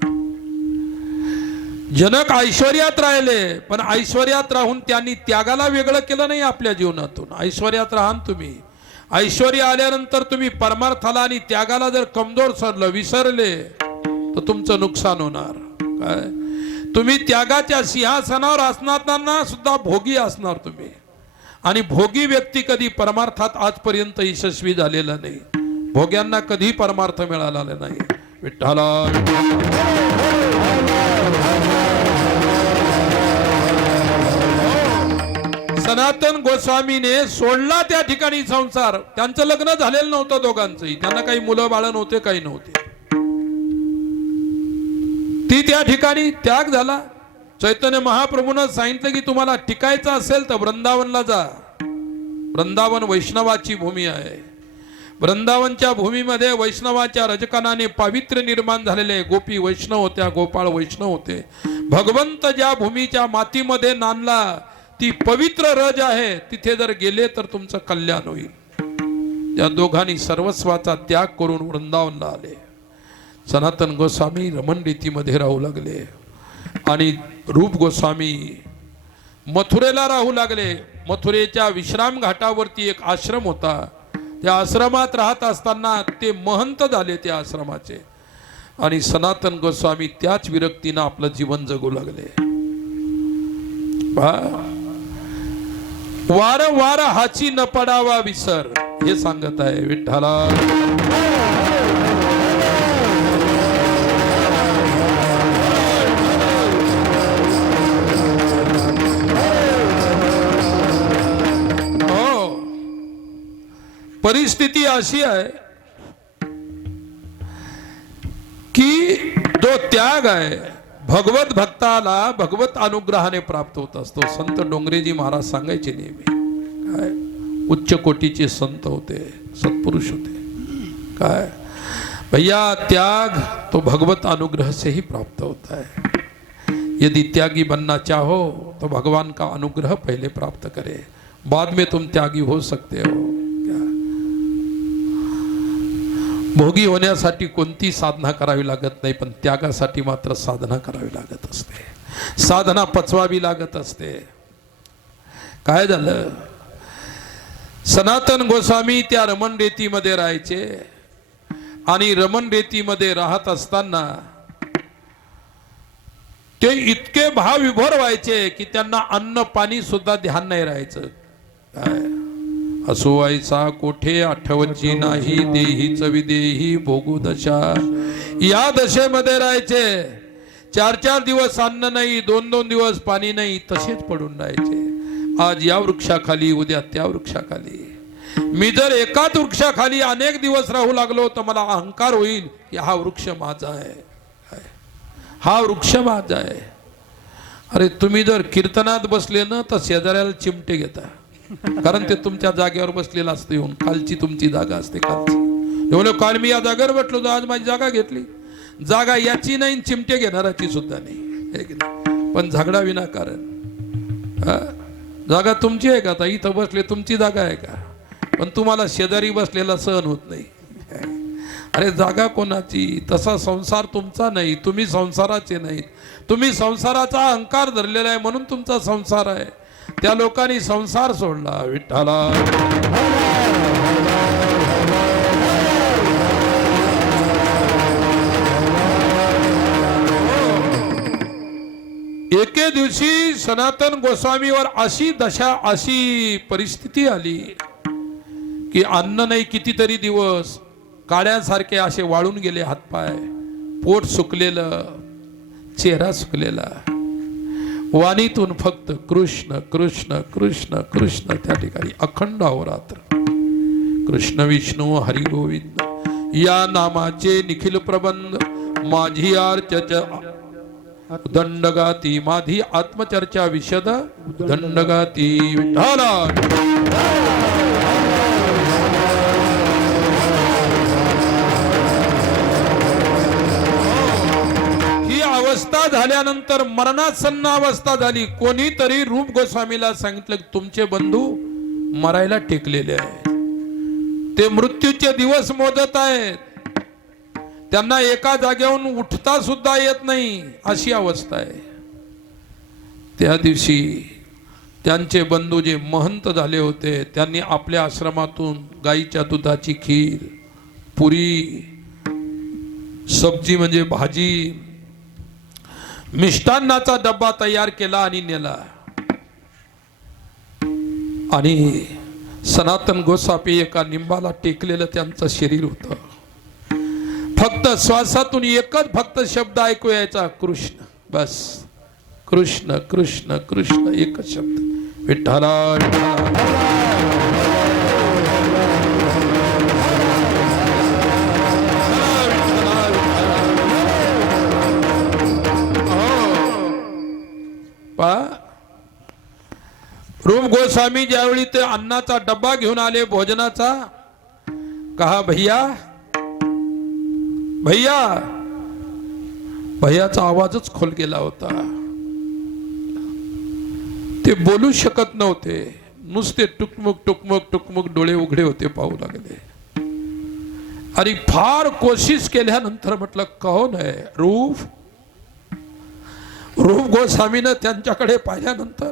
जनक ऐश्वर्यात राहिले, पण ऐश्वर्यात राहून त्यांनी त्यागाला वेगळं केलं नाही आपल्या जीवनातून. ऐश्वर्यात राहान तुम्ही, ऐश्वर्य आल्यानंतर तुम्ही परमार्थाला आणि त्यागाला जर कमजोर सरलं, विसरले, तर तुमचं नुकसान होणार. काय तुम्ही त्यागाच्या सिंहासनावर असताना सुद्धा भोगी असणार तुम्ही. आणि भोगी व्यक्ती कधी परमार्थात आजपर्यंत यशस्वी झालेला नाही. भोग्यांना कधी परमार्थ मिळाला नाही. विठ्ठला सनातन गोस्वामीने सोडला त्या ठिकाणी संसार. त्यांचं लग्न झालेलं नव्हतं दोघांचंही, त्यांना काही मुलं बाळ नव्हते, काही नव्हते. ती त्या ठिकाणी त्याग झाला. चैतन्य महाप्रभूनं सांगितलं की तुम्हाला टिकायचं असेल तर वृंदावनला जा. वृंदावन वैष्णवाची भूमी आहे. वृंदावनच्या भूमीमध्ये वैष्णवाच्या रजकणाने पावित्र्य निर्माण झालेले. गोपी वैष्णव होत्या, गोपाळ वैष्णव होते. भगवंत ज्या भूमीच्या मातीमध्ये नांदला ती पवित्र रज आहे, तिथे जर गेले तर तुमचं कल्याण होईल. या दोघांनी सर्वस्वाचा त्याग करून वृंदावनला आले. सनातन गोस्वामी रमण रीतीमध्ये राहू लागले आणि रूप गोस्वामी मथुरेला राहू लागले. मथुरेच्या विश्राम घाटावरती एक आश्रम होता. त्या आश्रमात राहत असताना ते महंत झाले त्या आश्रमाचे, आणि सनातन गोस्वामी त्याच विरक्तीनं आपलं जीवन जगू लागले. वारंवार हाची न पडावा विसर, हे सांगत आहे विठ्ठला. हो, परिस्थिती अशी आहे की जो त्याग आहे भगवत भक्ताला भगवत अनुग्रहाने प्राप्त होत असतो. संत डोंगरेजी महाराज सांगायचे नेहमी, काय उच्च कोटीचे संत होते, सत्पुरुष होते. काय भैया, त्याग तो भगवत अनुग्रह से ही प्राप्त होता है. यदि त्यागी बनना चाहो तो भगवान का अनुग्रह पहले प्राप्त करे, बाद में तुम त्यागी हो सकते हो. क्या भोगी होण्यासाठी कोणती साधना करावी लागत नाही, पण त्यागासाठी मात्र साधना करावी लागत असते. साधना पचवावी लागत असते. काय झालं, सनातन गोस्वामी त्या रमण रेतीमध्ये राहायचे, आणि रमण रेतीमध्ये राहत असताना ते इतके भावविभोर व्हायचे की त्यांना अन्न पाणी सुद्धा ध्यान नाही राहायचं. काय असुवायचा कोठे आठवची नाही, देहीच विदेही भोगू दशा. या दशेमध्ये राहायचे. 4-4 दिवस अन्न नाही, 2-2 दिवस पाणी नाही, तसेच पडून राहायचे. आज या वृक्षाखाली, उद्या त्या वृक्षाखाली. मी जर एकाच वृक्षाखाली अनेक दिवस राहू लागलो तर मला अहंकार होईल की हा वृक्ष माझा आहे, हा वृक्ष माझा आहे. अरे तुम्ही जर कीर्तनात बसले ना तर शेजाऱ्याला चिमटे घेता, कारण ते तुमच्या जागेवर बसलेलं असतं. येऊन खालची तुमची जागा असते. खालची एवढं काल मी या जागेवर बसलो तर आज माझी जागा घेतली. जागा याची नाही, चिमटे घेणाराची सुद्धा नाही. पण झगडा विनाकारण. जागा तुमची आहे का? आता इथं बसले तुमची जागा आहे का? पण तुम्हाला शेजारी बसलेला सहन होत नाही. अरे जागा कोणाची? तसा संसार तुमचा नाही, तुम्ही संसाराचे नाहीत. तुम्ही संसाराचा अहंकार धरलेला आहे म्हणून तुमचा संसार आहे. त्या लोकांनी संसार सोडला. विठ्ठला एके दिवशी सनातन गोस्वामीवर अशी दशा, अशी परिस्थिती आली की अन्न नाही. कितीतरी दिवस काड्यासारखे असे वाळून गेले हातपाय, पोट सुकलेलं, चेहरा सुकलेला. वाणीतून फक्त कृष्ण कृष्ण कृष्ण कृष्ण त्या ठिकाणी अखंड अहोरात्र. कृष्ण विष्णू हरी गोविंद या नामाचे निखिल प्रबंध माझी आर्चच दंडगाती, माझी आत्मचर्चा विशद दंडगाती. विठ्ठला अवस्था झाल्यानंतर मरणासन्न अवस्था झाली. कोणीतरी रूप गोस्वामीला सांगितलं तुमचे बंधू मरायला टेकलेले आहेत, ते मृत्यूचे दिवस मोजत आहेत, त्यांना एका जागेवरून उठता सुद्धा येत नाही, अशी अवस्था आहे. त्या दिवशी त्यांचे बंधू जे महंत झाले होते त्यांनी आपल्या आश्रमातून गाईच्या दुधाची खीर, पुरी, सब्जी म्हणजे भाजी, मिष्टान्नाचा डब्बा तयार केला आणि नेला. आणि सनातन गोसावी एका निंबाला टेकलेलं त्यांचं शरीर होतं. फक्त श्वासातून एकच फक्त शब्द ऐकू यायचा, कृष्ण. बस कृष्ण कृष्ण कृष्ण, एकच शब्द. विठ्ठला रूप गोस्वामी ज्यावेळी ते अन्नाचा डब्बा घेऊन आले भोजनाचा, कहा भैया भैया. भैयाचा आवाजच खोल गेला होता. ते बोलू शकत नव्हते, नुसते टुकमुक टुकमुक टुकमुक डोळे उघडे होते, पाहू लागले. आणि फार कोशिश केल्यानंतर म्हटलं कोण आहे? रूप. रूप गोस्वामीनं त्यांच्याकडे पाहिल्यानंतर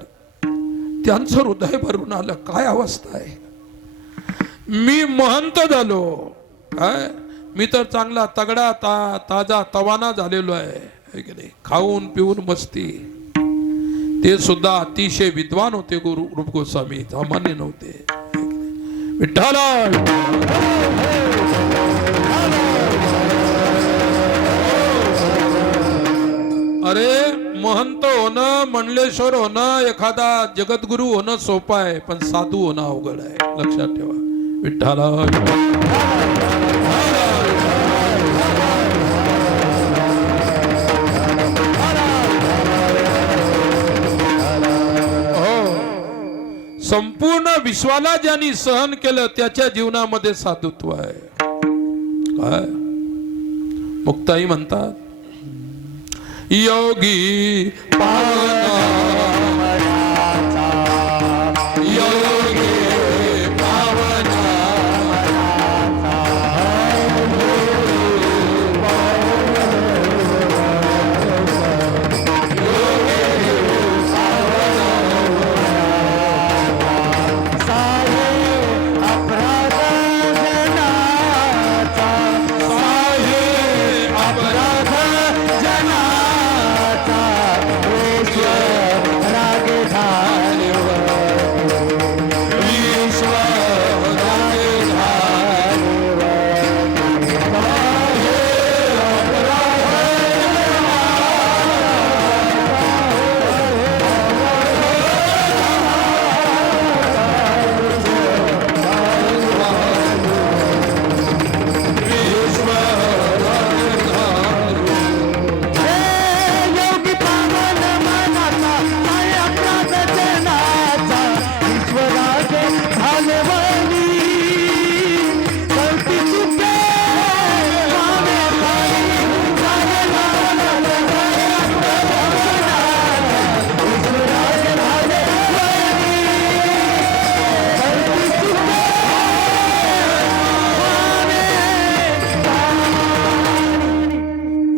त्यांचं हृदय भरून आलं. काय अवस्था आहे! मी महंत झालो काय, मी तर चांगला तगडा ताजा तवाना झालेलो आहे की नाही, खाऊन पिऊन मस्ती. ते सुद्धा अतिशय विद्वान होते गुरु रूप गोस्वामी, सामान्य नव्हते. विठ्ठला अरे महंत होणं, मंडलेश्वर होणं, एखादा जगद्गुरु होणं सोपं आहे, पण साधू होणं अवघड आहे. लक्षात ठेवा. विठ्ठला संपूर्ण विश्वाला ज्यांनी सहन केलं त्याच्या जीवनामध्ये साधुत्व आहे. काय मुक्ताई म्हणतात, योगी पावना योगी पावना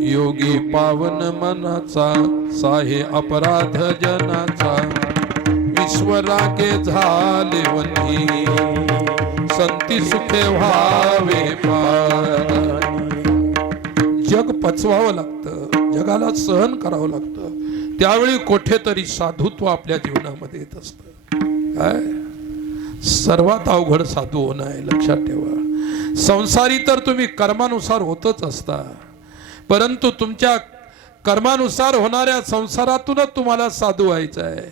योगी पावन मनाचा, साहे अपराध जनाचा, ईश्वराके झाले वनी, संती सुखे व्हावे पाणी. जग पचवावं लागतं, जगाला सहन करावं लागतं, त्यावेळी कुठेतरी साधुत्व आपल्या जीवनामध्ये येत असतं. काय सर्वात अवघड साधू होणं आहे. लक्षात ठेवा. संसारी तर तुम्ही कर्मानुसार होतच असता, परंतु तुमच्या कर्मानुसार होणाऱ्या संसारातूनच तुम्हाला साधू व्हायचं आहे.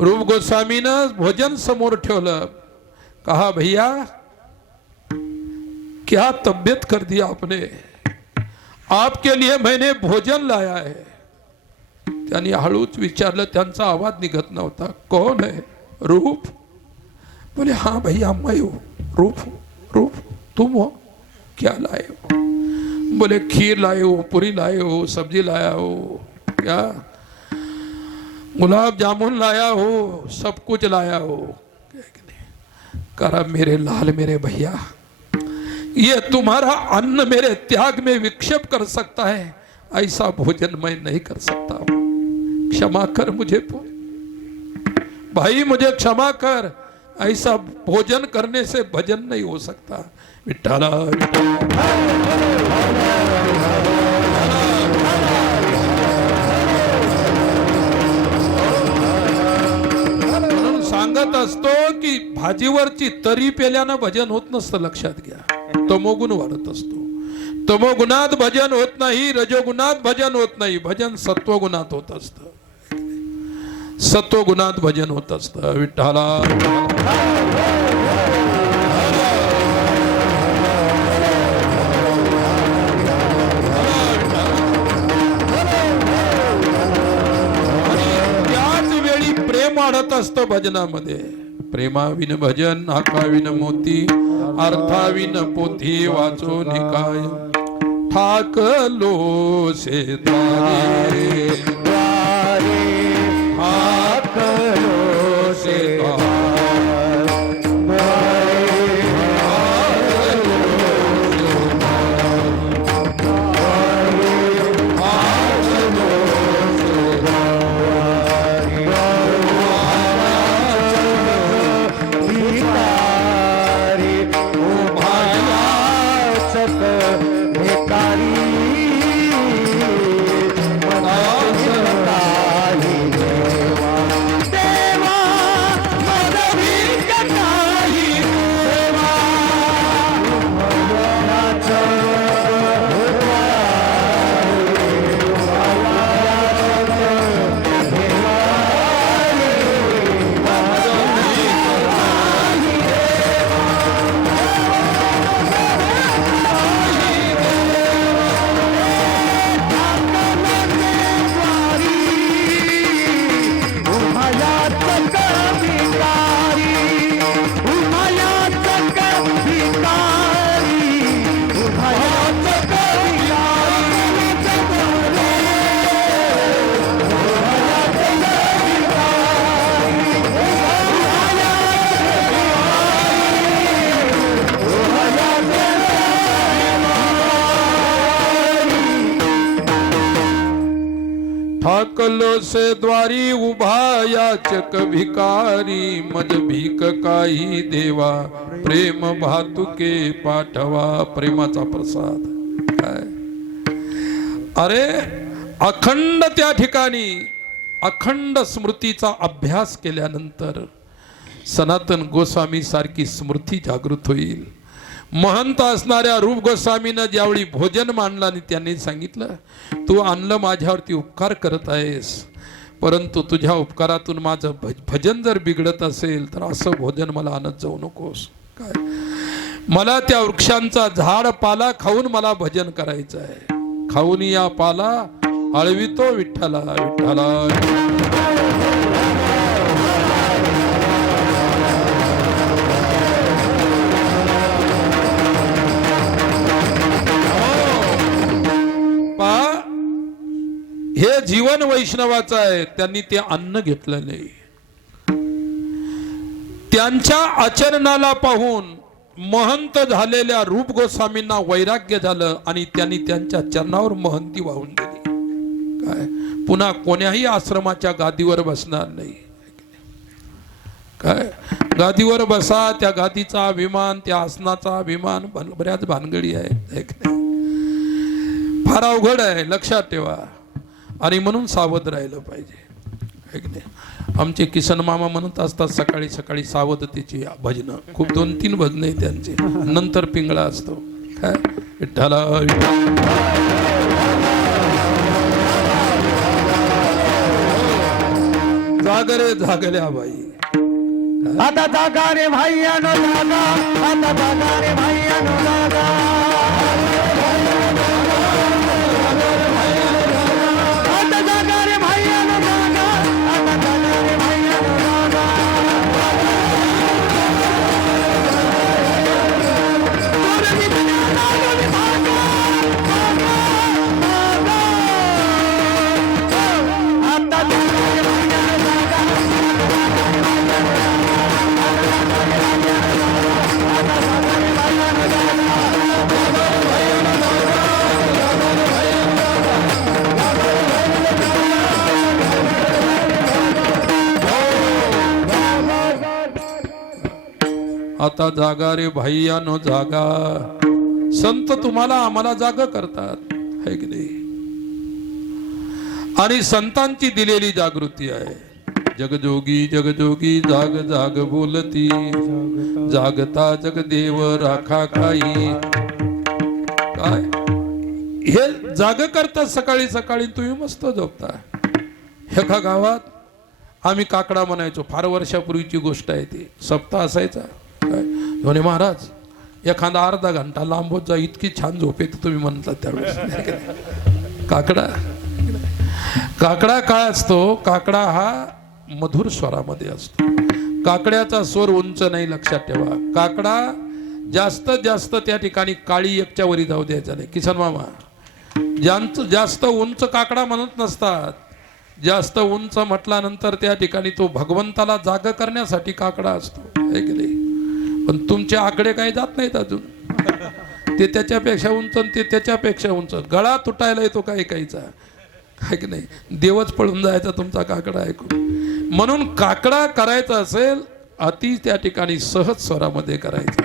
रूप गोस्वामीनं भोजन समोर ठेवलं. कहा भैया क्या तबीयत कर दिया आपने, आपके लिए मैंने भोजन लाया है. त्यांनी हळूच विचारलं, त्यांचा आवाज निघत नव्हता. कौन है? रूप. बोले हाँ भैया मैं हूं. रूप रूप तुम हो, क्या लाए हो? बोले खीर लाए हो, पूरी लाए हो, सब्जी लाया हो, क्या गुलाब जामुन लाया हो, सब कुछ लाया हो. करा मेरे लाल मेरे भैया, ये तुम्हारा अन्न मेरे त्याग में विक्षेप कर सकता है, ऐसा भोजन मैं नहीं कर सकता हूं. क्षमा कर मुझे भाई, मुझे क्षमा कर, ऐसा भोजन करने से भजन नहीं हो सकता. विठ्ठला म्हणून सांगत असतो की भाजीवरची तरी पेल्यानं भजन होत नसतं. लक्षात घ्या. तमोगुण वाढत असतो. तमोगुणात भजन होत नाही, रजोगुणात भजन होत नाही, भजन सत्वगुणात होत असतं. सत्वगुणात भजन होत असतं. विठ्ठला वाढत असतं भजनामध्ये. प्रेमाविन भजन हाकाविन मोती, अर्थाविन पोथी वाचो निकाय, ठाकलो से द्वारे ठाकलो से सकलो से द्वारी उभा याचक भिकारी मज भीक काही देवा प्रेम भातुके पाठवा प्रेमाचा प्रसाद काय अरे अखंड त्या ठिकाणी अखंड स्मृतीचा अभ्यास केल्यानंतर सनातन गोस्वामी सारखी स्मृती जागृत होईल. महंत असणाऱ्या रूप गोस्वामीनं ज्यावेळी भोजन मांडलं आणि त्यांनी सांगितलं तू आणलं माझ्यावरती उपकार करत आहेस परंतु तुझ्या उपकारातून माझं भजन जर बिघडत असेल तर असं भोजन मला आणत जाऊ नकोस. काय मला त्या वृक्षांचा झाड पाला खाऊन मला भजन करायचं आहे. खाऊन या पाला आळवितो विठ्ठला विठ्ठला. हे जीवन वैष्णवाचं आहे. त्यांनी ते अन्न घेतलं नाही. त्यांच्या आचरणाला पाहून महंत झालेल्या रूप गोस्वामींना वैराग्य झालं आणि त्यांनी त्यांच्या चरणावर महंती वाहून दिली. काय पुन्हा कोण्याही आश्रमाच्या गादीवर बसणार नाही. काय गादीवर बसा त्या गादीचा अभिमान त्या आसनाचा अभिमान बऱ्याच भानगडी आहेत. फार अवघड आहे लक्षात ठेवा आणि म्हणून सावध राहिलं पाहिजे. आमचे किसन मामा म्हणत असतात सकाळी सकाळी सावधतेची भजनं खूप 2-3 भजन आहे त्यांचे नंतर पिंगळा असतो. काय विठ्ठला जागरे जागल्या बाई आता जागा रे भाईयानो जागा आता जागा रे भाईयानो जागा आता जागा रे भाईयानो जागा आता जागा रे भाईयानो जागा तोरणी दुनिया लागली भागा आता जागा रे भाईयानो आता जागा रे भाईयानो जागा. संत तुम्हाला आम्हाला जागा करतात है की नाही. आणि संतांची दिलेली जागृती आहे. जगजोगी जगजोगी जाग जाग बोलती जागता जगदेव राखा काही. काय हे जाग करतात सकाळी सकाळी तुम्ही मस्त झोपता. एका गावात आम्ही काकडा म्हणायचो. फार वर्षापूर्वीची गोष्ट आहे ती. सप्ताह असायचा. काय म्हणे महाराज एखादा अर्धा घंटा लांब होत जा इतकी छान झोप येते तुम्ही म्हणता त्यावेळेस. काकडा काकडा काय असतो. काकडा हा मधुर स्वरामध्ये असतो. काकड्याचा स्वर उंच नाही लक्षात ठेवा. काकडा जास्तीत जास्त त्या ठिकाणी काळी एकच्या वरी जाऊ द्यायचा नाही. किसन मामा जास्त उंच काकडा म्हणत नसतात. जास्त उंच म्हटल्यानंतर त्या ठिकाणी तो भगवंताला जाग करण्यासाठी काकडा असतो है की नाही. पण तुमचे आकडे काही जात नाहीत अजून. ते त्याच्यापेक्षा उंच ते त्याच्यापेक्षा उंच. गळा तुटायला येतो काही काहीचा है की नाही. देवच पळून जायचा तुमचा काकडा ऐकून. म्हणून काकडा करायचा असेल अति त्या ठिकाणी सहज स्वरामध्ये करायचा.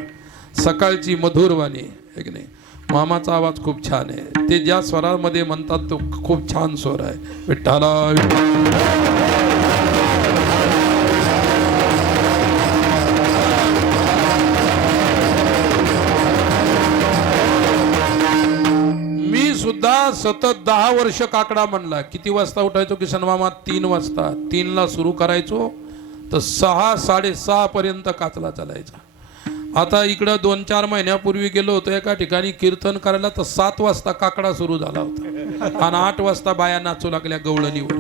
सकाळची मधुरवाणी है की नाही. मामाचा आवाज खूप छान आहे. ते ज्या स्वरामध्ये म्हणतात तो खूप छान स्वर आहे. विठ्ठला मी सुद्धा सतत 10 वर्ष काकडा म्हणला. किती वाजता उठायचो किसन मामा. 3 वाजता. 3ला सुरू करायचो तर 6-6:30 पर्यंत काचला चालायचा. आता इकडं 2-4 महिन्यापूर्वी गेलो होतो एका ठिकाणी कीर्तन करायला तर 7 वाजता काकडा सुरू झाला होता आणि 8 वाजता बाया नाचू लागल्या गवळणीवर.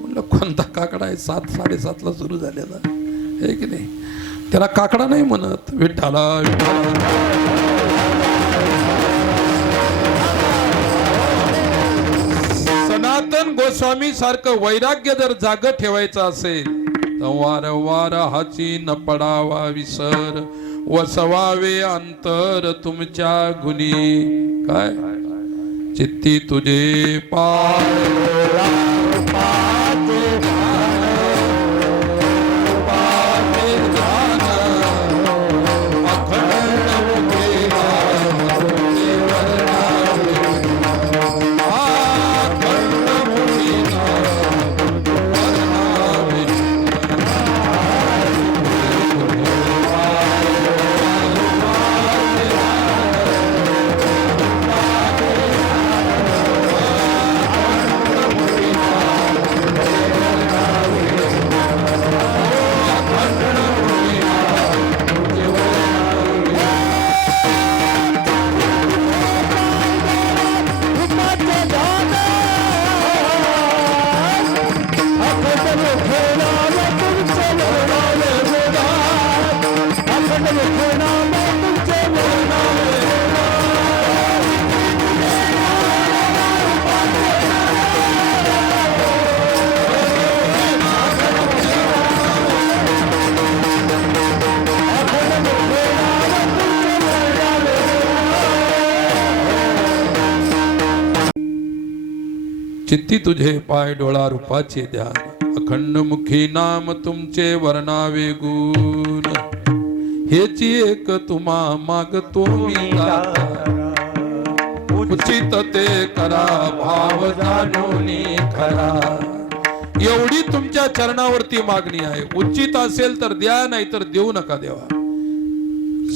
म्हणलं कोणता काकडा आहे 7-7:30ला सुरू झालेला हे की नाही. त्याला काकडा नाही म्हणत. विठ्ठला सनातन गोस्वामी सारखं वैराग्य जर जाग ठेवायचं असेल वारंवार हाची न पडावा विसर वसवावे अंतर तुमच्या गुणी. काय चित्ती तुझे पाय चित्ती तुझे पाय डोळा रूपाचे ध्यान अखंड मुखी नाम तुमचे वर्णावे गुण हेची एक तुम्हा मागतो मी दाता उचित ते करा भाव जाणून खरा एवढी तुमच्या चरणावरती मागणी आहे उचित असेल तर द्या नाही तर देऊ नका देवा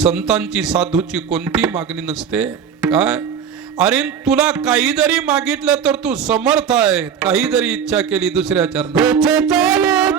संतांची साधूची कोणती मागणी नसते काय अरे तुला काही जरी मागितलं तर तू समर्थ आहे काही जरी इच्छा केली दुसऱ्या चरणात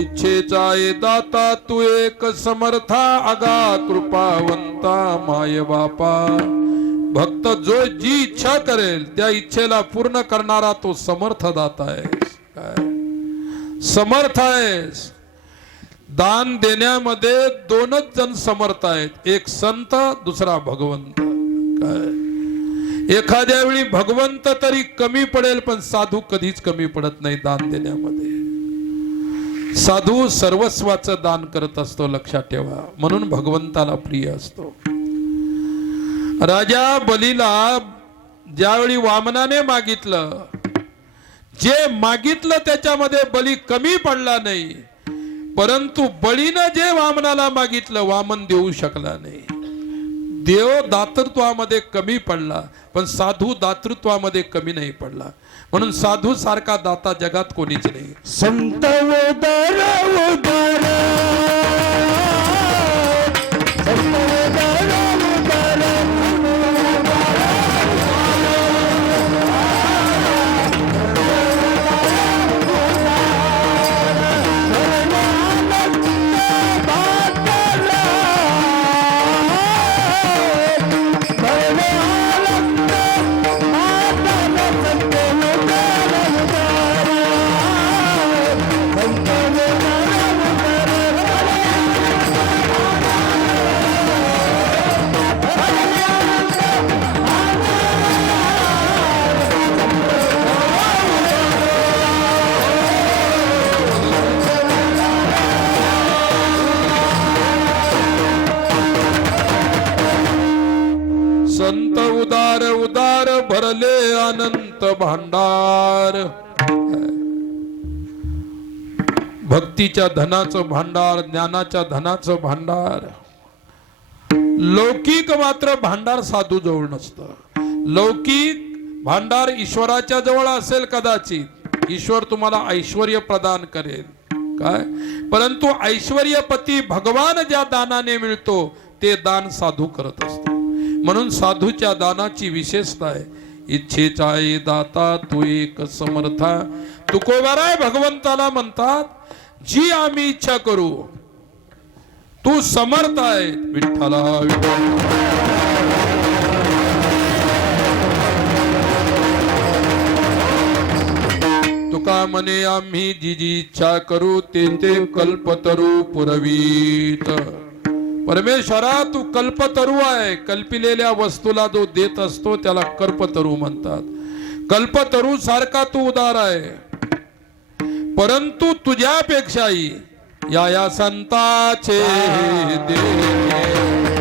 इच्छेचा ये दाता तू एक समर्था अगा कृपावंता माय बापा भक्त जो जी इच्छा करेल त्या इच्छेला पूर्ण करणारा तो समर्थ दाता आहे काय समर्थ आहेस दान देण्यामध्ये दोनच जण समर्थ आहेत एक संत दुसरा भगवंत काय एखाद्या वेळी भगवंत तरी कमी पडेल पण साधू कधीच कमी पडत नाही दान देण्यामध्ये साधू सर्वस्वाचं दान करत असतो लक्षात ठेवा म्हणून भगवंताला प्रिय असतो राजा बलीला ज्यावेळी वामनाने मागितलं जे मागितलं त्याच्यामध्ये बली कमी पडला नाही परंतु बळीनं जे वामनाला मागितलं वामन देऊ शकला नाही देव दातृत्वामध्ये कमी पडला पण साधू दातृत्वामध्ये कमी नाही पडला म्हणून साधू सारखा दाता जगात कोणीच नाही संत उदार उदार संत उदार उदार संत उदार उदार भरले अनंत भांडार भक्तीच्या धनाचं भांडार ज्ञानाच्या धनाचं भांडार लौकिक मात्र भांडार साधू जवळ नसतं लौकिक भांडार ईश्वराच्या जवळ असेल कदाचित ईश्वर तुम्हाला ऐश्वर्य प्रदान करेल काय परंतु ऐश्वर्यपती भगवान ज्या दानाने मिळतो ते दान साधू करत असतो म्हणून साधूच्या दानाची विशेषता आहे इच्छेचा ये दाता तू एक समर्था तुकोबाराय भगवंताला म्हणतात जी आम्ही इच्छा करू तू समर्थ आहे विठ्ठला तुका म्हणे आम्ही जी जी इच्छा करू ते ते कल्पतरू पुरवीत परमेश्वरा तू कल्पतरू आहे कल्पिलेल्या वस्तूला जो देत असतो त्याला कल्पतरू म्हणतात कल्पतरू सारखा तू उदार आहे परंतु तुझ्यापेक्षाही या संताचे देणे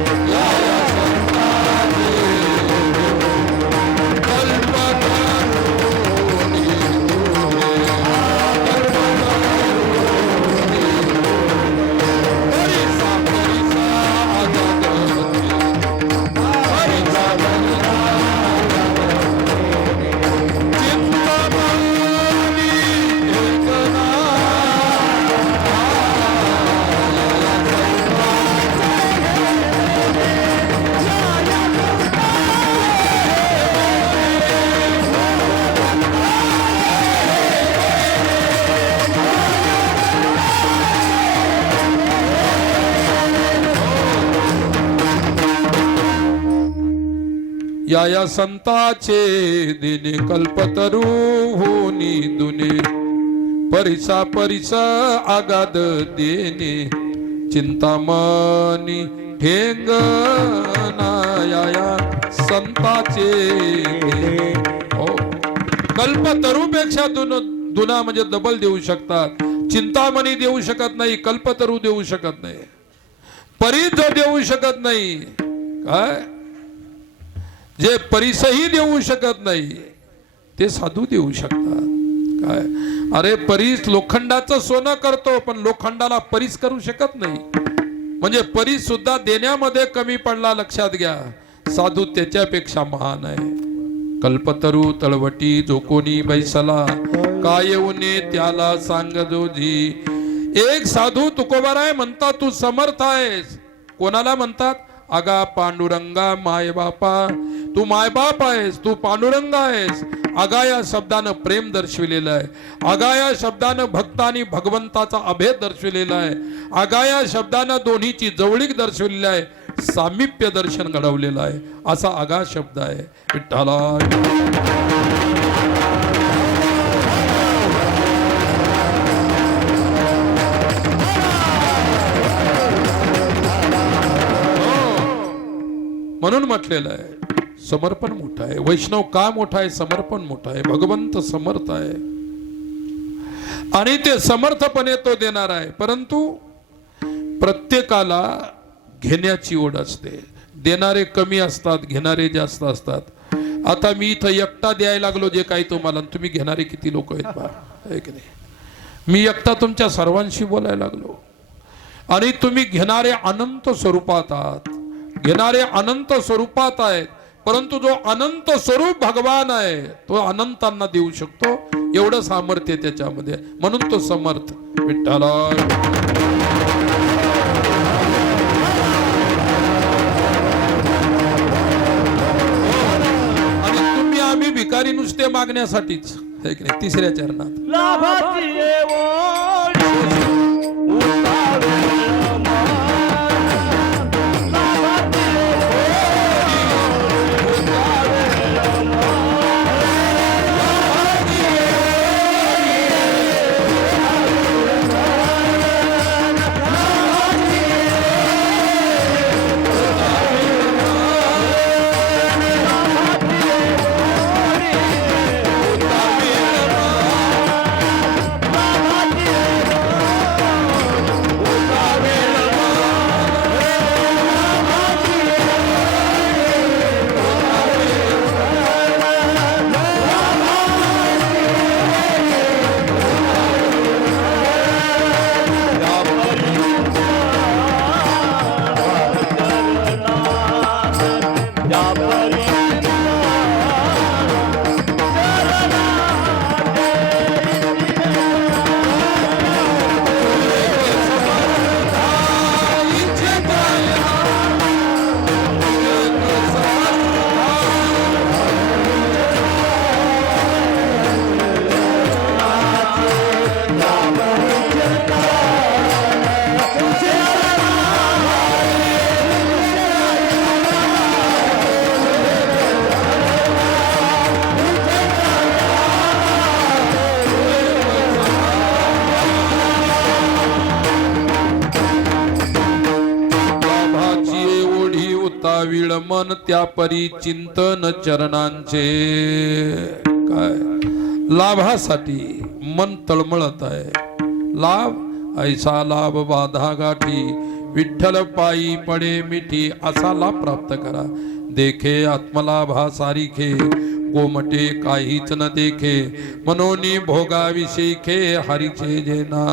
या संताचे दिने कल्पतरू होनी दुने परिसा परिसा आगाद देने चिंतामणी ठेंगना या संताचे हो कल्पतरूपेक्षा दुना म्हणजे डबल देऊ शकतात. चिंतामणी देऊ शकत नाही, कल्पतरू देऊ शकत नाही, परीच देऊ शकत नाही. काय जे परीसही देऊ शकत नाही ते साधू देऊ शकतात. काय अरे परीस लोखंडाचं सोनं करतो पण लोखंडाला परीस करू शकत नाही. म्हणजे परीस सुद्धा देण्यामध्ये कमी पडला. लक्षात घ्या साधू त्याच्यापेक्षा महान आहे. कल्पतरू तळवटी जो कोणी बैसला काय उने त्याला सांग जोजी. एक साधू तुकोबाराय म्हणतात तू समर्थ आहेस. कोणाला म्हणतात? अगा पांडुरंगा माय बापा तू मायबाप आहेस, तू पांडुरंग आहेस. अगा या शब्दानं प्रेम दर्शविलेलं आहे. अगा या शब्दानं भक्त आणि भगवंताचा अभेद दर्शविलेला आहे. अगा या शब्दानं दोन्हीची जवळीक दर्शविलेली आहे, सामिप्य दर्शन घडवलेलं आहे. असा अगा शब्द आहे. विठ्ठला म्हणून म्हटलेलं आहे समर्पण मोठं आहे. वैष्णव का मोठा आहे? समर्पण मोठं आहे. भगवंत समर्थ आहे आणि ते समर्थपणे तो देणार आहे. परंतु प्रत्येकाला घेण्याची ओढ असते. देणारे कमी असतात, घेणारे जास्त असतात. आता मी इथं एकटा द्यायला लागलो जे काही तुम्हाला, तुम्ही घेणारे किती लोक आहेत पहा, आहे की नाही? मी एकटा तुमच्या सर्वांशी बोलायला लागलो आणि तुम्ही घेणारे अनंत स्वरूपात आहात. घेणारे अनंत स्वरूपात आहेत. परंतु जो अनंत स्वरूप भगवान आहे तो अनंतांना देऊ शकतो. एवढं सामर्थ्य त्याच्यामध्ये, म्हणून तो समर्थ. विठ्ठला आणि तुम्ही आम्ही भिकारी नुसते मागण्यासाठीच, है की नाही? तिसऱ्या चरणात लाभाची ओढ उतावे विळमन त्या परी चिंतन चरणांचे. काय लाभासाठी मन तळमळत आहे. लाभ ऐसा लाभ बाधा गाठी विठ्ठल पायी पडे मिठी. असा लाभ प्राप्त करा. देखे आत्मलाभा सारिखे गोमटे काहीच न देखे मनोनी भोगाविषयी खे हरिचे जेना.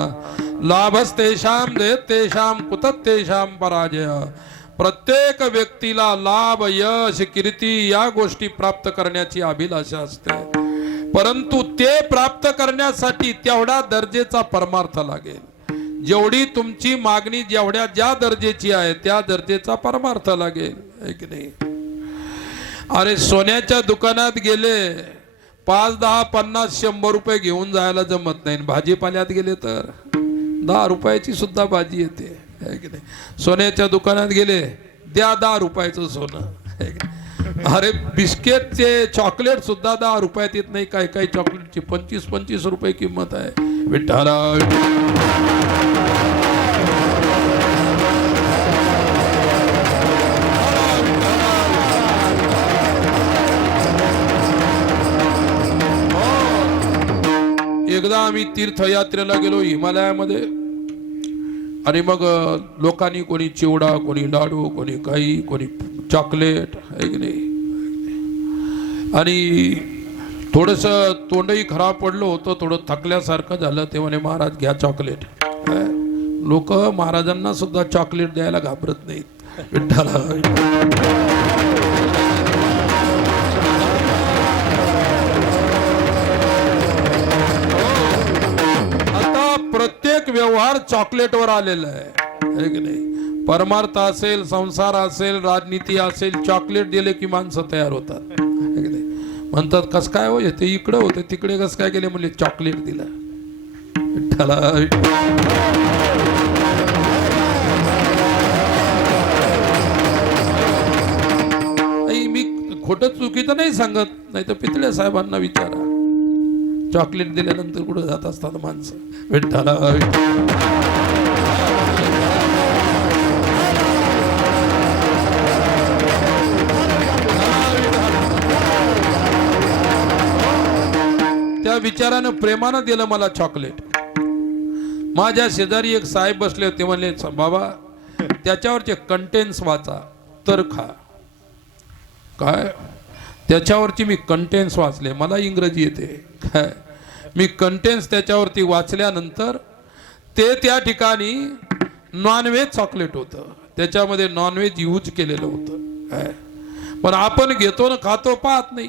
लाभस्तेषाम देतेषाम कुतत्तेषाम पराजय. प्रत्येक व्यक्तीला लाभ यश कीर्ती या गोष्टी प्राप्त करण्याची अभिलाषा असते. परंतु ते प्राप्त करण्यासाठी तेवढा दर्जेचा परमार्थ लागेल. जेवढी तुमची मागणी जेवढ्या ज्या दर्जेची आहे त्या दर्जेचा परमार्थ लागेल, है की नाही? अरे सोन्याच्या दुकानात गेले 5, 10, 50, 100 रुपये घेऊन जायला जमत नाही. भाजीपाल्यात गेले तर 10 रुपयाची सुद्धा भाजी येते, है की नाही? सोन्याच्या दुकानात गेले द्या 10 रुपयाचं सोनं. अरे बिस्किटचे चॉकलेट सुद्धा 10 रुपयात येत नाही. काही काही चॉकलेटची 25-25 रुपये किंमत आहे. विठ्ठला एकदा आम्ही तीर्थयात्रेला गेलो हिमालयामध्ये आणि मग लोकांनी कोणी चिवडा, कोणी लाडू, कोणी काही, कोणी चॉकलेट आहे की नाही. आणि थोडंसं तोंडही खराब पडलं होतं, थोडं थकल्यासारखं झालं. ते म्हणे महाराज घ्या चॉकलेट. लोक महाराजांना सुद्धा चॉकलेट द्यायला घाबरत नाहीत. विठ्ठला प्रत्येक व्यवहार चॉकलेटवर आलेला आहे की नाही. परमार्थ असेल, संसार असेल, राजनीती असेल, चॉकलेट दिले की माणसं तयार होतात है की नाही. म्हणतात कस काय हो, ते इकडे होते तिकडे कस काय गेले, म्हणजे चॉकलेट दिला. विठ्ठला मी खोटं चुकीचं नाही सांगत, नाही तर पितळे साहेबांना विचारा. चॉकलेट दिल्यानंतर कुठे जात असतात माणसं. विठ्ठला त्या विचारानं प्रेमानं दिलं मला चॉकलेट. माझ्या शेजारी एक साहेब बसले होते. म्हणले बाबा त्याच्यावरचे कंटेन्स वाचा तर खा. काय त्याच्यावरची मी कंटेन्स वाचले, मला इंग्रजी येते काय. मी कंटेन्स त्याच्यावरती वाचल्यानंतर ते त्या ठिकाणी नॉनव्हेज चॉकलेट होतं, त्याच्यामध्ये नॉनव्हेज यूज केलेलं होतं काय. पण आपण घेतो ना खातो पाहत नाही.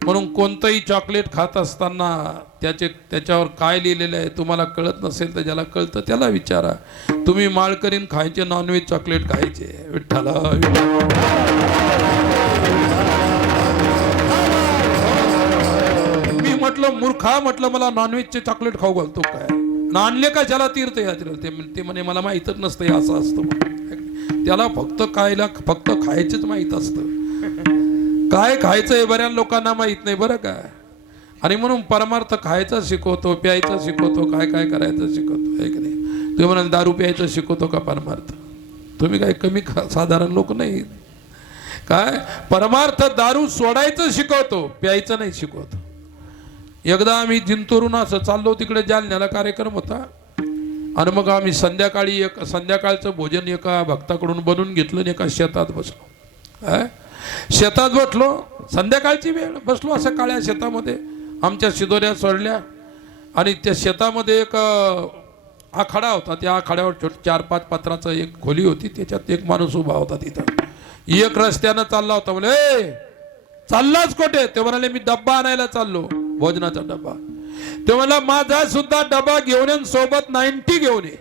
म्हणून कोणतंही चॉकलेट खात असताना त्याच्यावर काय लिहिलेलं आहे तुम्हाला कळत नसेल तर ज्याला कळतं त्याला विचारा. तुम्ही माळकरीन खायचे नॉनव्हेज चॉकलेट खायचे. विठ्ठला मी म्हटलं मूर्खा, म्हटलं मला नॉनव्हेजचे चॉकलेट खाऊ घालतो काय. आणले का ज्याला तीर्थयात्रेला ते म्हणे मला माहीतच नसतं हे असं असतं. त्याला फक्त खायचंच माहीत असतं. काय खायचं हे बऱ्याच लोकांना माहित नाही बरं का. आणि म्हणून परमार्थ खायचा शिकवतो, प्यायचा शिकवतो, काय काय करायचं शिकवतो आहे की नाही. तुम्ही म्हणाल दारू प्यायचं शिकवतो का परमार्थ. तुम्ही काय कमी साधारण लोक नाही काय. परमार्थ दारू सोडायचं शिकवतो, प्यायचं नाही शिकवतो. एकदा आम्ही जिंतूरून असं चाललो, तिकडे जालन्याला कार्यक्रम होता. आणि मग आम्ही संध्याकाळचं भोजन एका भक्ताकडून बनवून घेतलं आणि एका शेतात बसलो. शेतात बसलो, संध्याकाळची वेळ, बसलो असं काळ्या शेतामध्ये. आमच्या शिदोऱ्या सोडल्या आणि त्या शेतामध्ये एक आखाडा होता. त्या आखाड्यावर 4-5 पत्राचं एक खोली होती, त्याच्यात एक माणूस उभा होता. तिथं एक रस्त्यानं चालला होता. म्हणे चाललाच कुठे. ते म्हणाले मी डब्बा आणायला चाललो, भोजनाचा डब्बा. ते म्हणला माझा सुद्धा डबा घेऊन ये, सोबत 90 घेऊन ये.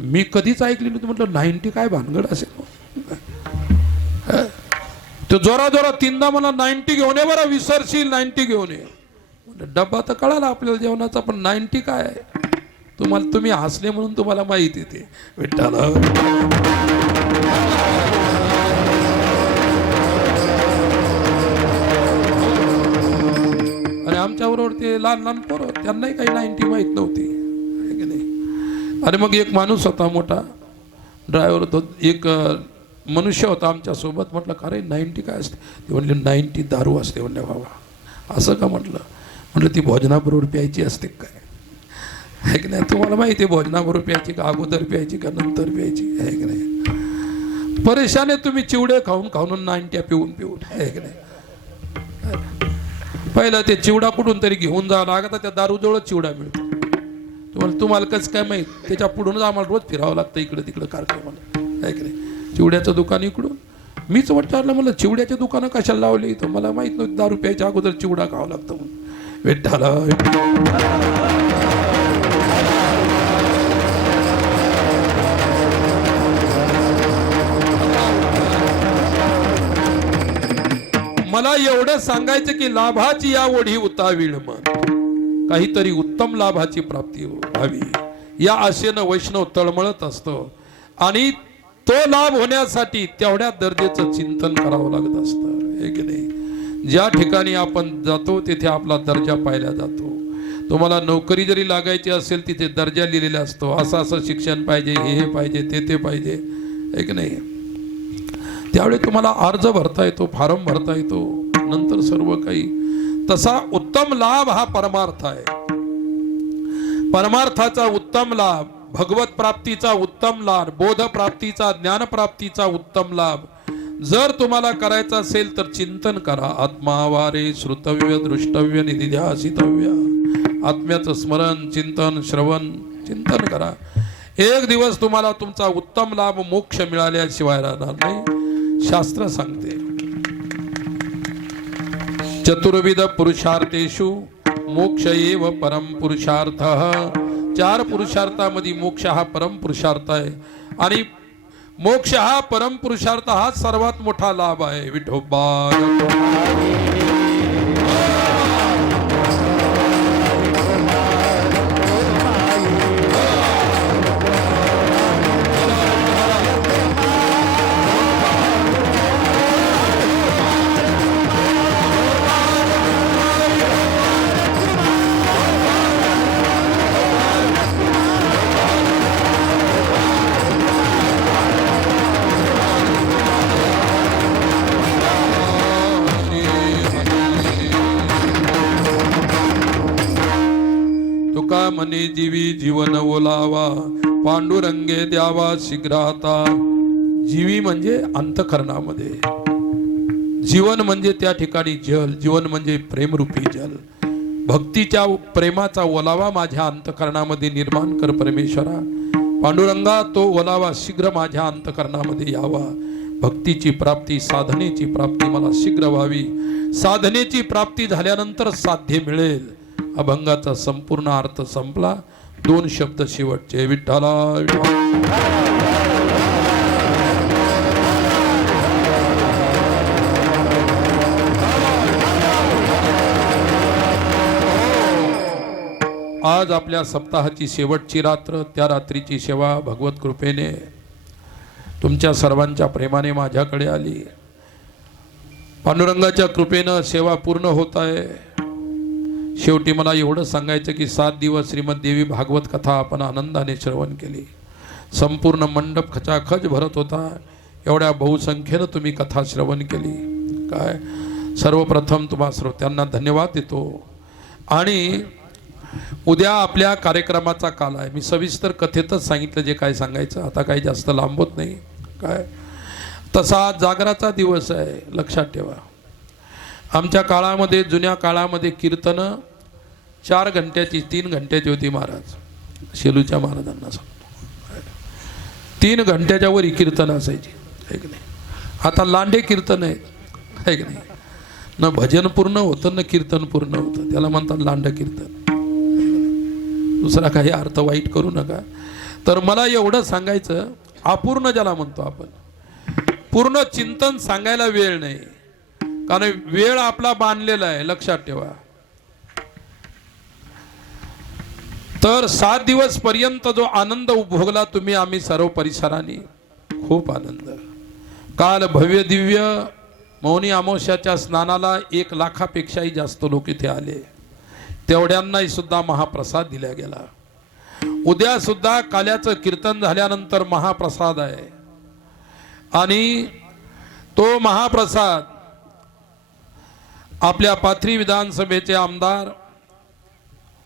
मी कधीच ऐकली नव्हती. म्हटलं 90 काय भानगड असेल. तो जोरा 3दा मला 90 घेऊन ये बरं, विसरशील 90 घेऊन ये. डब्बा तर कळाला आपल्याला जेवणाचा, पण 90 काय तुम्ही हसले म्हणून तुम्हाला माहिती येते. विठ्ठला आणि आमच्या बरोबर ते लहान पोरं, त्यांनाही काही 90 माहित नव्हती की नाही. आणि मग एक माणूस होता मोठा ड्रायव्हर होता, एक मनुष्य होता आमच्या सोबत. म्हटलं का रे 90 काय असते. ते म्हणले 90 दारू असते. म्हणले बाबा असं का. म्हटलं ती भोजनाबरोबर प्यायची असते काय आहे की नाही. तुम्हाला माहिती आहे भोजनाबरोबर प्यायची का अगोदर प्यायची का नंतर प्यायची आहे की नाही. परेशान आहे तुम्ही चिवडे खाऊन 90 पिऊन आहे की नाही. पहिलं ते चिवडा कुठून तरी घेऊन जावं लागतं, त्या दारूजवळच चिवडा मिळतो. तुम्हाला कसं काय माहीत. त्याच्या पुढूनच आम्हाला रोज फिरावं लागतं इकडे तिकडे कार्यक्रमाला आहे की नाही. चिवड्याचं दुकान इकडून. मीच विचारलं मला चिवड्याचे दुकानं कशाला लावली इथं. मला माहित नव्हतं दारू प्यायच्या अगोदर चिवडा खावा लागतं म्हणून. विठ्ठला मला एवढं सांगायचं की लाभाची या ओढी उतावीळ मन, काहीतरी उत्तम लाभाची प्राप्ती व्हावी या आशेनं वैष्णव तळमळत असतो. आणि तो लाभ होण्यासाठी तेवढ्या दर्जाचं चिंतन करावं लागत असतं, हे की नाही? ज्या ठिकाणी आपण जातो तिथे आपला दर्जा पाहिला जातो. तुम्हाला नोकरी जरी लागायची असेल तिथे दर्जा लिहिलेला असतो, असं असं शिक्षण पाहिजे, हे पाहिजे, ते पाहिजे, हे की नाही? त्यावेळी तुम्हाला अर्ज भरता येतो, फॉर्म भरता येतो, नंतर सर्व काही. तसा उत्तम लाभ हा परमार्थ आहे. परमार्थाचा उत्तम लाभ, भगवत प्राप्तीचा उत्तम लाभ, बोध प्राप्तीचा, ज्ञान प्राप्तीचा उत्तम लाभ जर तुम्हाला करायचा असेल तर चिंतन करा. आत्मावारे श्रुतव्य दृष्टव्य निधिध्यासितव्य. आत्म्याचं स्मरण, चिंतन, श्रवण, चिंतन करा. एक दिवस तुम्हाला तुमचा उत्तम लाभ मोक्ष मिळाल्याशिवाय राहणार नाही, शास्त्र सांगते. चतुर्विध पुरुषार्थेषु मोक्ष एव परम पुरुषार्थः. 4 पुरुषार्थामध्ये मोक्ष हा परम पुरुषार्थ आहे आणि मोक्ष हा परम पुरुषार्थ हा सर्वात मोठा लाभ आहे. विठोबा मने जीवी जीवन ओलावा, पांडुरंगे द्यावा शीघ्राता. जीवी म्हणजे अंतःकरणामध्ये, जीवन म्हणजे त्या ठिकाणी जल, जीवन म्हणजे प्रेमरूपी जल. भक्तीच्या प्रेमाचा ओलावा माझ्या अंतःकरणामध्ये निर्माण कर परमेश्वरा. पांडुरंगा तो ओलावा शीघ्र माझ्या अंतःकरणामध्ये यावा. भक्तीची प्राप्ती, साधनेची प्राप्ती मला शीघ्र व्हावी. साधनेची प्राप्ती झाल्यानंतर साध्य मिळेल. अभंगाचा संपूर्ण अर्थ संपला. 2 शब्द शेवटचे. विठ्ठला आज आपल्या सप्ताहाची शेवटची रात्र, त्या रात्रीची सेवा भगवत कृपेने तुमच्या सर्वांच्या प्रेमाने माझ्याकडे आली. पांडुरंगाच्या कृपेनं सेवा पूर्ण होत आहे. शेवटी मला एवढं सांगायचं की 7 दिवस श्रीमद देवी भागवत कथा आपण आनंदाने श्रवण केली. संपूर्ण मंडप खचाखच भरत होता. एवढ्या बहुसंख्येनं तुम्ही कथा श्रवण केली. काय सर्वप्रथम तुम्हा श्रोत्यांना धन्यवाद देतो. आणि उद्या आपल्या कार्यक्रमाचा काल आहे. मी सविस्तर कथेतच सांगितलं जे काय सांगायचं, आता काही जास्त लांबत नाही. काय तसा जागराचा दिवस आहे, लक्षात ठेवा. आमच्या काळामध्ये, जुन्या काळामध्ये कीर्तनं 4 घंट्याची, 3 घंट्याची होती. महाराज शेलूच्या महाराजांना सांगतो, 3 घंट्याच्या वर कीर्तन असायची, आहे की नाही? आता लांडे कीर्तन आहे, आहे की नाही? न भजन पूर्ण होतं, न कीर्तन पूर्ण होतं. त्याला म्हणतात लांड कीर्तन. दुसरा काही अर्थ वाईट करू नका. तर मला एवढं सांगायचं, अपूर्ण ज्याला म्हणतो आपण, पूर्ण चिंतन सांगायला वेळ नाही, कारण वेळ आपला बांधलेला आहे, लक्षात ठेवा. तर 7 दिवस पर्यंत जो आनंद उपभोगला तुम्ही, आम्ही सर्व परिसरांनी, खूप आनंद. काल भव्य दिव्य मौनी अमावस्याच्या स्नानाला 1 लाखापेक्षाही जास्त लोक इथे आले. तेवढ्यांनाही सुद्धा महाप्रसाद दिला गेला. उद्या सुद्धा काल्याचं कीर्तन झाल्यानंतर महाप्रसाद आहे आणि तो महाप्रसाद आपल्या पाथरी विधानसभेचे आमदार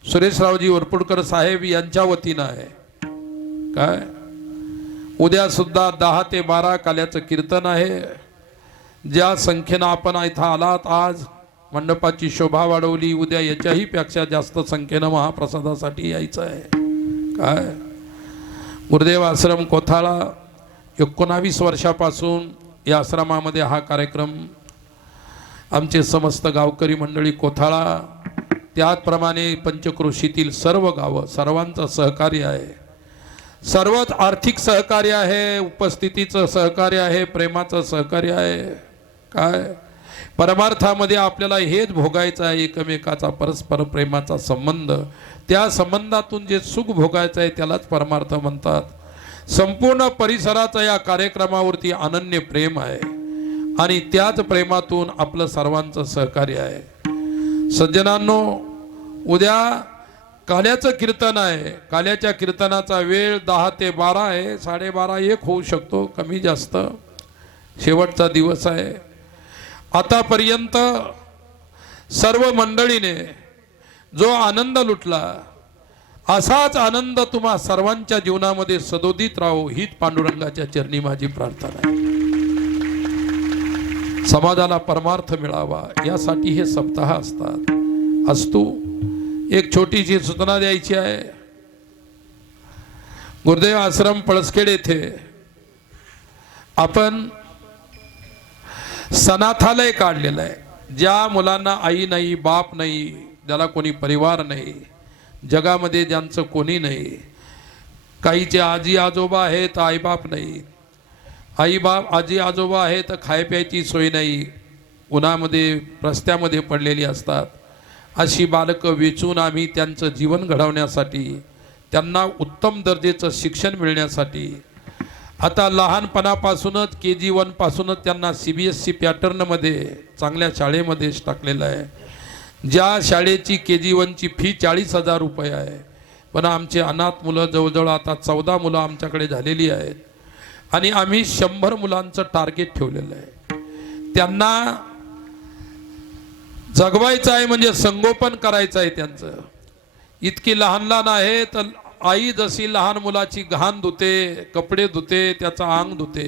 सुरेशरावजी वरपुडकर साहेब यांच्या वतीनं आहे. काय उद्या सुद्धा 10 ते 12 काल्याचं कीर्तन आहे. ज्या संख्येनं आपण इथं आलात, आज मंडपाची शोभा वाढवली, उद्या याच्याही पेक्षा जास्त संख्येनं महाप्रसादासाठी यायचं आहे. काय गुरुदेव आश्रम कोथाळा 19 वर्षापासून या आश्रमामध्ये हा कार्यक्रम, आमचे समस्त गावकरी मंडळी कोथाळा, त्याचप्रमाणे पंचक्रोशीतील सर्व गावं, सर्वांचं सहकार्य आहे. सर्वच आर्थिक सहकार्य आहे, उपस्थितीचं सहकार्य आहे, प्रेमाचं सहकार्य आहे. काय परमार्थामध्ये आपल्याला हेच भोगायचं आहे, एकमेकाचा परस्पर प्रेमाचा संबंध. त्या संबंधातून जे सुख भोगायचं आहे त्यालाच परमार्थ म्हणतात. संपूर्ण परिसराचा या कार्यक्रमावरती अनन्य प्रेम आहे आणि त्याच प्रेमातून आपलं सर्वांचं सहकार्य आहे। सज्जनांनो, उद्या काल्याचं कीर्तन आहे। काल्याच्या कीर्तनाचा वेळ 10 ते 12 आहे, 12:30 1 होऊ शकतो, कमी जास्त। शेवटचा दिवस आहे। आतापर्यंत सर्व मंडळीने जो आनंद लुटला, असाच आनंद तुम्हा सर्वांच्या जीवनामध्ये सदोदित राहो, हीच पांडुरंगाच्या चरणी माझी प्रार्थना आहे। समाजाला परमार्थ मिळावा यासाठी हे सप्ताह असतात। असतो एक छोटीशी सूचना द्यायची आहे। गुरुदेव आश्रम पळसखेड येथे आपण सनाथालय काढलेलं आहे। ज्या मुलांना आई नाही, बाप नाही, ज्याला कोणी परिवार नाही, जगामध्ये ज्यांचं कोणी नाही, काहीचे आजी आजोबा आहेत, आई बाप नाही, आई बाप आजी आजोबा आहेत तर खाय प्यायची सोय नाही, उन्हामध्ये रस्त्यामध्ये पडलेली असतात। अशी बालकं वेचून आम्ही त्यांचं जीवन घडवण्यासाठी, त्यांना उत्तम दर्जाचं शिक्षण मिळण्यासाठी आता लहानपणापासूनच KG1 पासूनच त्यांना CBSE पॅटर्नमध्ये चांगल्या शाळेमध्येच टाकलेलं आहे। ज्या शाळेची KG1 ची फी 40,000 रुपये आहे, पण आमचे अनाथ मुलं जवळजवळ आता 14 मुलं आमच्याकडे झालेली आहेत आणि आम्ही 100 मुलांचं टार्गेट ठेवलेलं आहे। त्यांना जगवायचं आहे, म्हणजे संगोपन करायचं आहे त्यांचं। इतकी लहान लहान आहे तर आई जशी लहान मुलाची घाण धुते, कपडे धुते, त्याचं अंग धुते,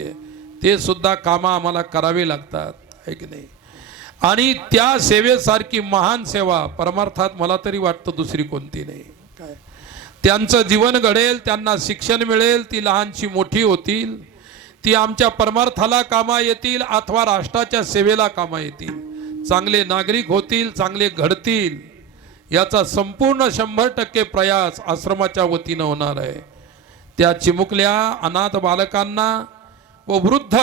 ते सुद्धा कामं आम्हाला करावे लागतात, आहे की नाही? आणि त्या सेवेसारखी महान सेवा परमार्थात मला तरी वाटतं दुसरी कोणती नाही। काय त्यांचं जीवन घडेल, त्यांना शिक्षण मिळेल, ती लहानशी मोठी होतील, ती आमच्या परमार्थाला कामा येतील अथवा राष्ट्राच्या सेवेला कामा येतील, चांगले नागरिक होतील, चांगले घडतील, याचा संपूर्ण 100% प्रयास आश्रमाच्या वतीनं होणार आहे। त्या चिमुकल्या अनाथ बालकांना व वृद्ध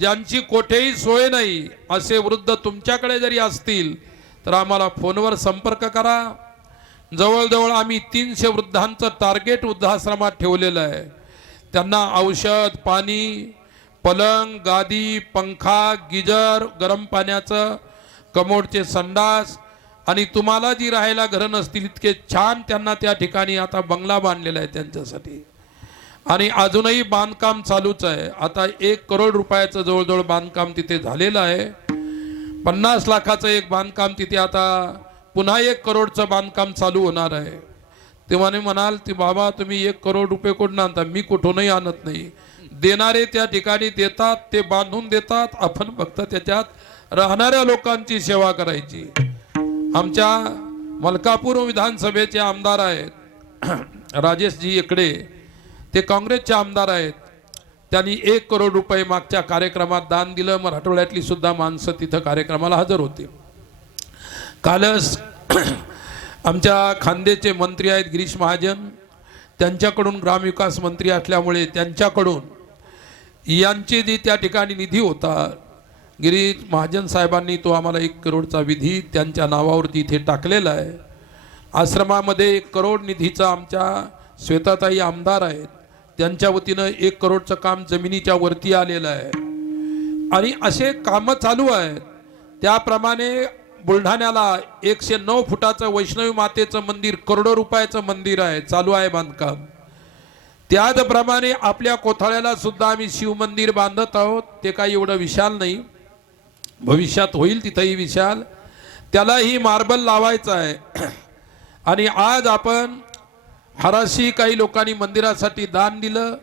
ज्यांची कोठेही सोय नाही असे वृद्ध तुमच्याकडे जरी असतील तर आम्हाला फोनवर संपर्क करा। जवळजवळ आम्ही 300 वृद्धांचं टार्गेट वृद्धाश्रमात ठेवलेलं आहे। त्यांना औषध पाणी, पलंग, गादी, पंखा, गिजर, गरम पाण्याचं, कमोडचे संडास आणि तुम्हाला जी राहायला घरं नसतील इतके छान त्यांना त्या ठिकाणी आता बंगला बांधलेला आहे त्यांच्यासाठी। आणि अजूनही बांधकाम चालूच आहे। आता 1 करोड रुपयाचं जवळजवळ बांधकाम तिथे झालेलं आहे। 50 लाखाचं एक बांधकाम तिथे आता पुन्हा 1 करोडचं बांधकाम चालू होणार आहे। तेव्हा म्हणाल ती बाबा तुम्ही 1 करोड रुपये कुठून आणता? मी कुठूनही आणत नाही, देणारे त्या ठिकाणी देतात, ते बांधून देतात, आपण फक्त त्याच्यात राहणाऱ्या लोकांची सेवा करायची। आमच्या मलकापूर विधानसभेचे आमदार आहेत राजेशजी इकडे, ते काँग्रेसचे आमदार आहेत, त्यांनी 1 करोड रुपये मागच्या कार्यक्रमात दान दिलं। मराठवाड्यातली सुद्धा माणसं तिथं कार्यक्रमाला हजर होती। कालच आमच्या खांद्याचे मंत्री आहेत गिरीश महाजन, त्यांच्याकडून ग्रामविकास मंत्री असल्यामुळे त्यांच्याकडून यांची जी त्या ठिकाणी निधी होता, गिरीश महाजन साहेबांनी तो आम्हाला 1 करोडचा विधी त्यांच्या नावावरती इथे टाकलेला आहे। आश्रमामध्ये 1 करोड निधीचा आमच्या श्वेताताई आमदार आहेत, त्यांच्या वतीनं 1 करोडचं काम जमिनीच्या वरती आलेलं आहे आणि असे कामं चालू आहेत। त्याप्रमाणे बुलढाण्याला 109 फुटाचं वैष्णवी मातेचं मंदिर, करोडो रुपयाचं मंदिर आहे, चालू आहे बांधकाम। त्याचप्रमाणे आपल्या कोथाळ्याला सुद्धा आम्ही शिव मंदिर बांधत आहोत। ते काही एवढं विशाल नाही, भविष्यात होईल तिथेही विशाल, त्यालाही मार्बल लावायचं आहे। आणि आज आपण हराशी काही लोकांनी मंदिरासाठी दान दिलं,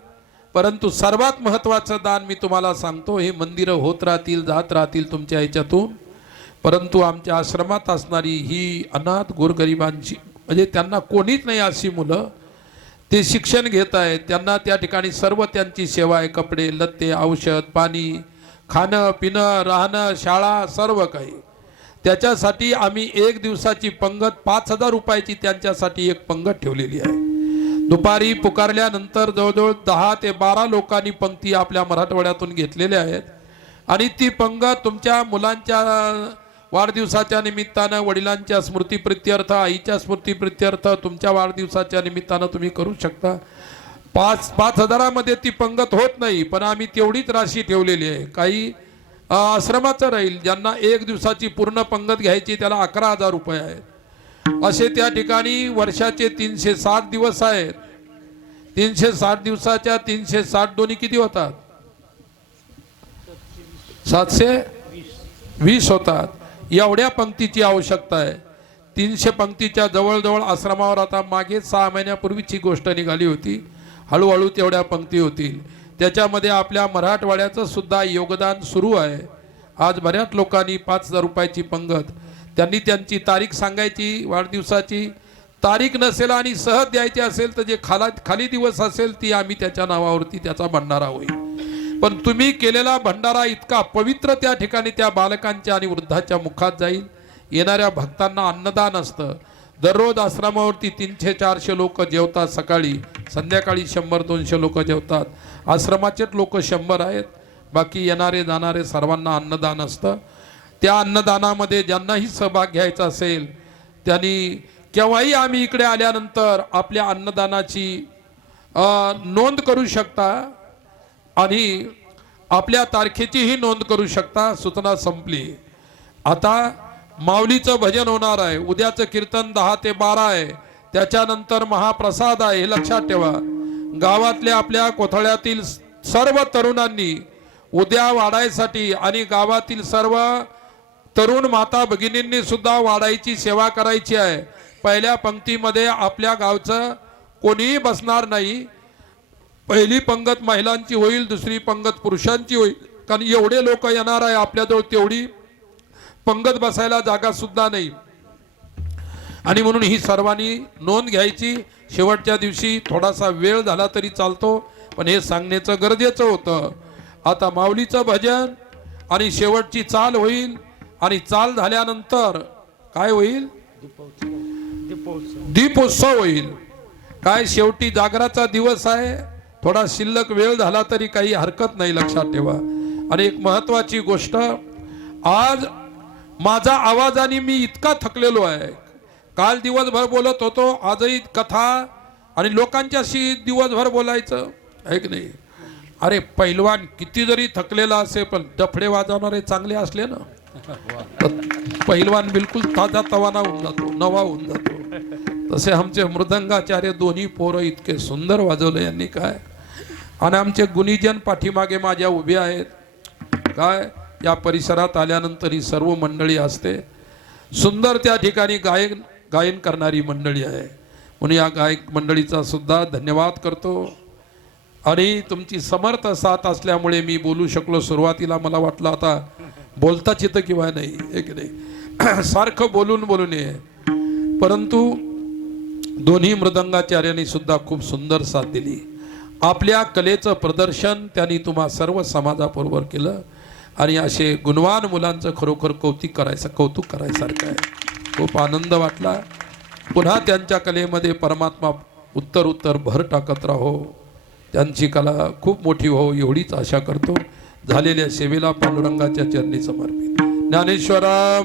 परंतु सर्वात महत्त्वाचं दान मी तुम्हाला सांगतो, हे मंदिरं होत राहतील, जात राहतील तुमच्या ह्याच्यातून, परंतु आमच्या आश्रमात असणारी ही अनाथ गोरगरिबांची, म्हणजे त्यांना कोणीच नाही अशी मुलं, ते शिक्षण घेत आहेत, त्यांना त्या ठिकाणी सर्व त्यांची सेवा आहे, कपडे लत्ते, औषध पाणी, खाणं पिणं, राहणं, शाळा, सर्व काही। त्याच्यासाठी आम्ही 1 दिवसाची पंगत 5,000 रुपयाची त्यांच्यासाठी एक पंगत ठेवलेली आहे। दुपारी पुकारल्यानंतर जवळजवळ 10 ते 12 लोकांनी पंक्ती आपल्या मराठवाड्यातून घेतलेल्या आहेत आणि ती पंगत तुमच्या मुलांच्या वाढदिवसाच्या निमित्तानं, वडिलांच्या स्मृतीप्रित्यर्थ, आईच्या स्मृतीप्रित्यर्थ, तुमच्या वाढदिवसाच्या निमित्तानं तुम्ही करू शकता। पाच हजारामध्ये ती पंगत होत नाही, पण आम्ही तेवढीच राशी ठेवलेली आहे. काही आश्रमाचं राहील, ज्यांना एक दिवसाची पूर्ण पंगत घ्यायची त्याला 11,000 रुपये आहेत. असे त्या ठिकाणी वर्षाचे 360 दिवस आहेत. 360 दिवसाच्या 360 दोन्ही किती होतात? 720 होतात. एवढ्या पंक्तीची आवश्यकता आहे. 300 पंक्तीच्या जवळजवळ आश्रमावर आता मागे 6 महिन्यापूर्वीची गोष्ट निघाली होती. हळूहळू तेवढ्या पंक्ती होतील. त्याच्यामध्ये आपल्या मराठवाड्याचं सुद्धा योगदान सुरू आहे. आज बऱ्याच लोकांनी 5,000 रुपयाची पंगत, त्यांनी त्यांची तारीख सांगायची, वाढदिवसाची तारीख नसेल आणि सहज द्यायची असेल तर जे खाली दिवस असेल ती आम्ही त्याच्या नावावरती त्याचा भंडारा होईल. पण तुम्ही केलेला भंडारा इतका पवित्र त्या ठिकाणी त्या बालकांच्या आणि वृद्धाच्या मुखात जाईल. येणाऱ्या भक्तांना अन्नदान असतं. दररोज आश्रमावरती 300-400 लोक जेवतात. सकाळी संध्याकाळी 100-200 लोक जेवतात. आश्रमाचेच लोक 100 आहेत. बाकी येणारे जाणारे सर्वांना अन्नदान असतं. त्या अन्नदानामध्ये ज्यांनाही सहभाग घ्यायचा असेल त्यांनी केव्हाही आम्ही इकडे आल्यानंतर आपल्या अन्नदानाची नोंद करू शकता आणि आपल्या तारखेचीही नोंद करू शकता. सूचना संपली. आता माऊलीचं भजन होणार आहे. उद्याचं कीर्तन 10 ते 12 आहे. त्याच्यानंतर महाप्रसाद आहे. हे लक्षात ठेवा. गावातल्या आपल्या कोथळ्यातील सर्व तरुणांनी उद्या वाढायसाठी आणि गावातील सर्व तरुण माता भगिनींनी सुद्धा वाढायची सेवा करायची आहे. पहिल्या पंक्तीमध्ये आपल्या गावचं कोणीही बसणार नाही. पहिली पंगत महिलांची होईल, दुसरी पंगत पुरुषांची होईल. कारण एवढे लोक येणार आहे आपल्याजवळ तेवढी पंगत बसायला जागा सुद्धा नाही. आणि म्हणून ही सर्वांनी नोंद घ्यायची. शेवटच्या दिवशी थोडासा वेळ झाला तरी चालतो, पण हे सांगण्याचं गरजेचं होतं. आता माऊलीचं भजन आणि शेवटची चाल होईल. आणि चाल झाल्यानंतर काय होईल? दीपोत्सव होईल. काय शेवटी जागराचा दिवस आहे. थोडा शिल्लक वेळ झाला तरी काही हरकत नाही, लक्षात ठेवा. आणि एक महत्वाची गोष्ट, आज माझा आवाजाने मी इतका थकलेलो आहे. काल दिवसभर बोलत होतो, आजही कथा आणि लोकांच्याशी दिवसभर बोलायचं आहे की नाही. अरे पैलवान किती जरी थकलेला असेल पण डफडे वाजवणारे चांगले असले ना तर पैलवान बिलकुल ताजा तवाना होऊन जातो, नवा होऊन जातो. तसे आमचे मृदंगाचार्य दोन्ही पोरं इतके सुंदर वाजवले यांनी काय. आणि आमचे गुणीजन पाठीमागे माझ्या उभे आहेत. काय या परिसरात आल्यानंतर ही सर्व मंडळी असते. सुंदर त्या ठिकाणी गायन करणारी मंडळी आहे. म्हणून या गायक मंडळीचा सुद्धा धन्यवाद करतो. आणि तुमची समर्थ साथ असल्यामुळे मी बोलू शकलो. सुरुवातीला मला वाटलं आता बोलताच येतं किंवा नाही, एक नाही सारखं बोलून ये. परंतु दोन्ही मृदंगाचार्यांनी सुद्धा खूप सुंदर साथ दिली. आपल्या कलेचं प्रदर्शन त्यांनी तुम्हा सर्व समाजाबरोबर केलं. आणि असे गुणवान मुलांचं खरोखर कौतुक करायसारखं आहे. खूप आनंद वाटला. पुन्हा त्यांच्या कलेमध्ये परमात्मा उत्तर भर टाकत राहो. त्यांची कला खूप मोठी हो एवढीच आशा करतो. झालेल्या सेवेला पांडुरंगाच्या चरणी समर्पित. ज्ञानेश्वरा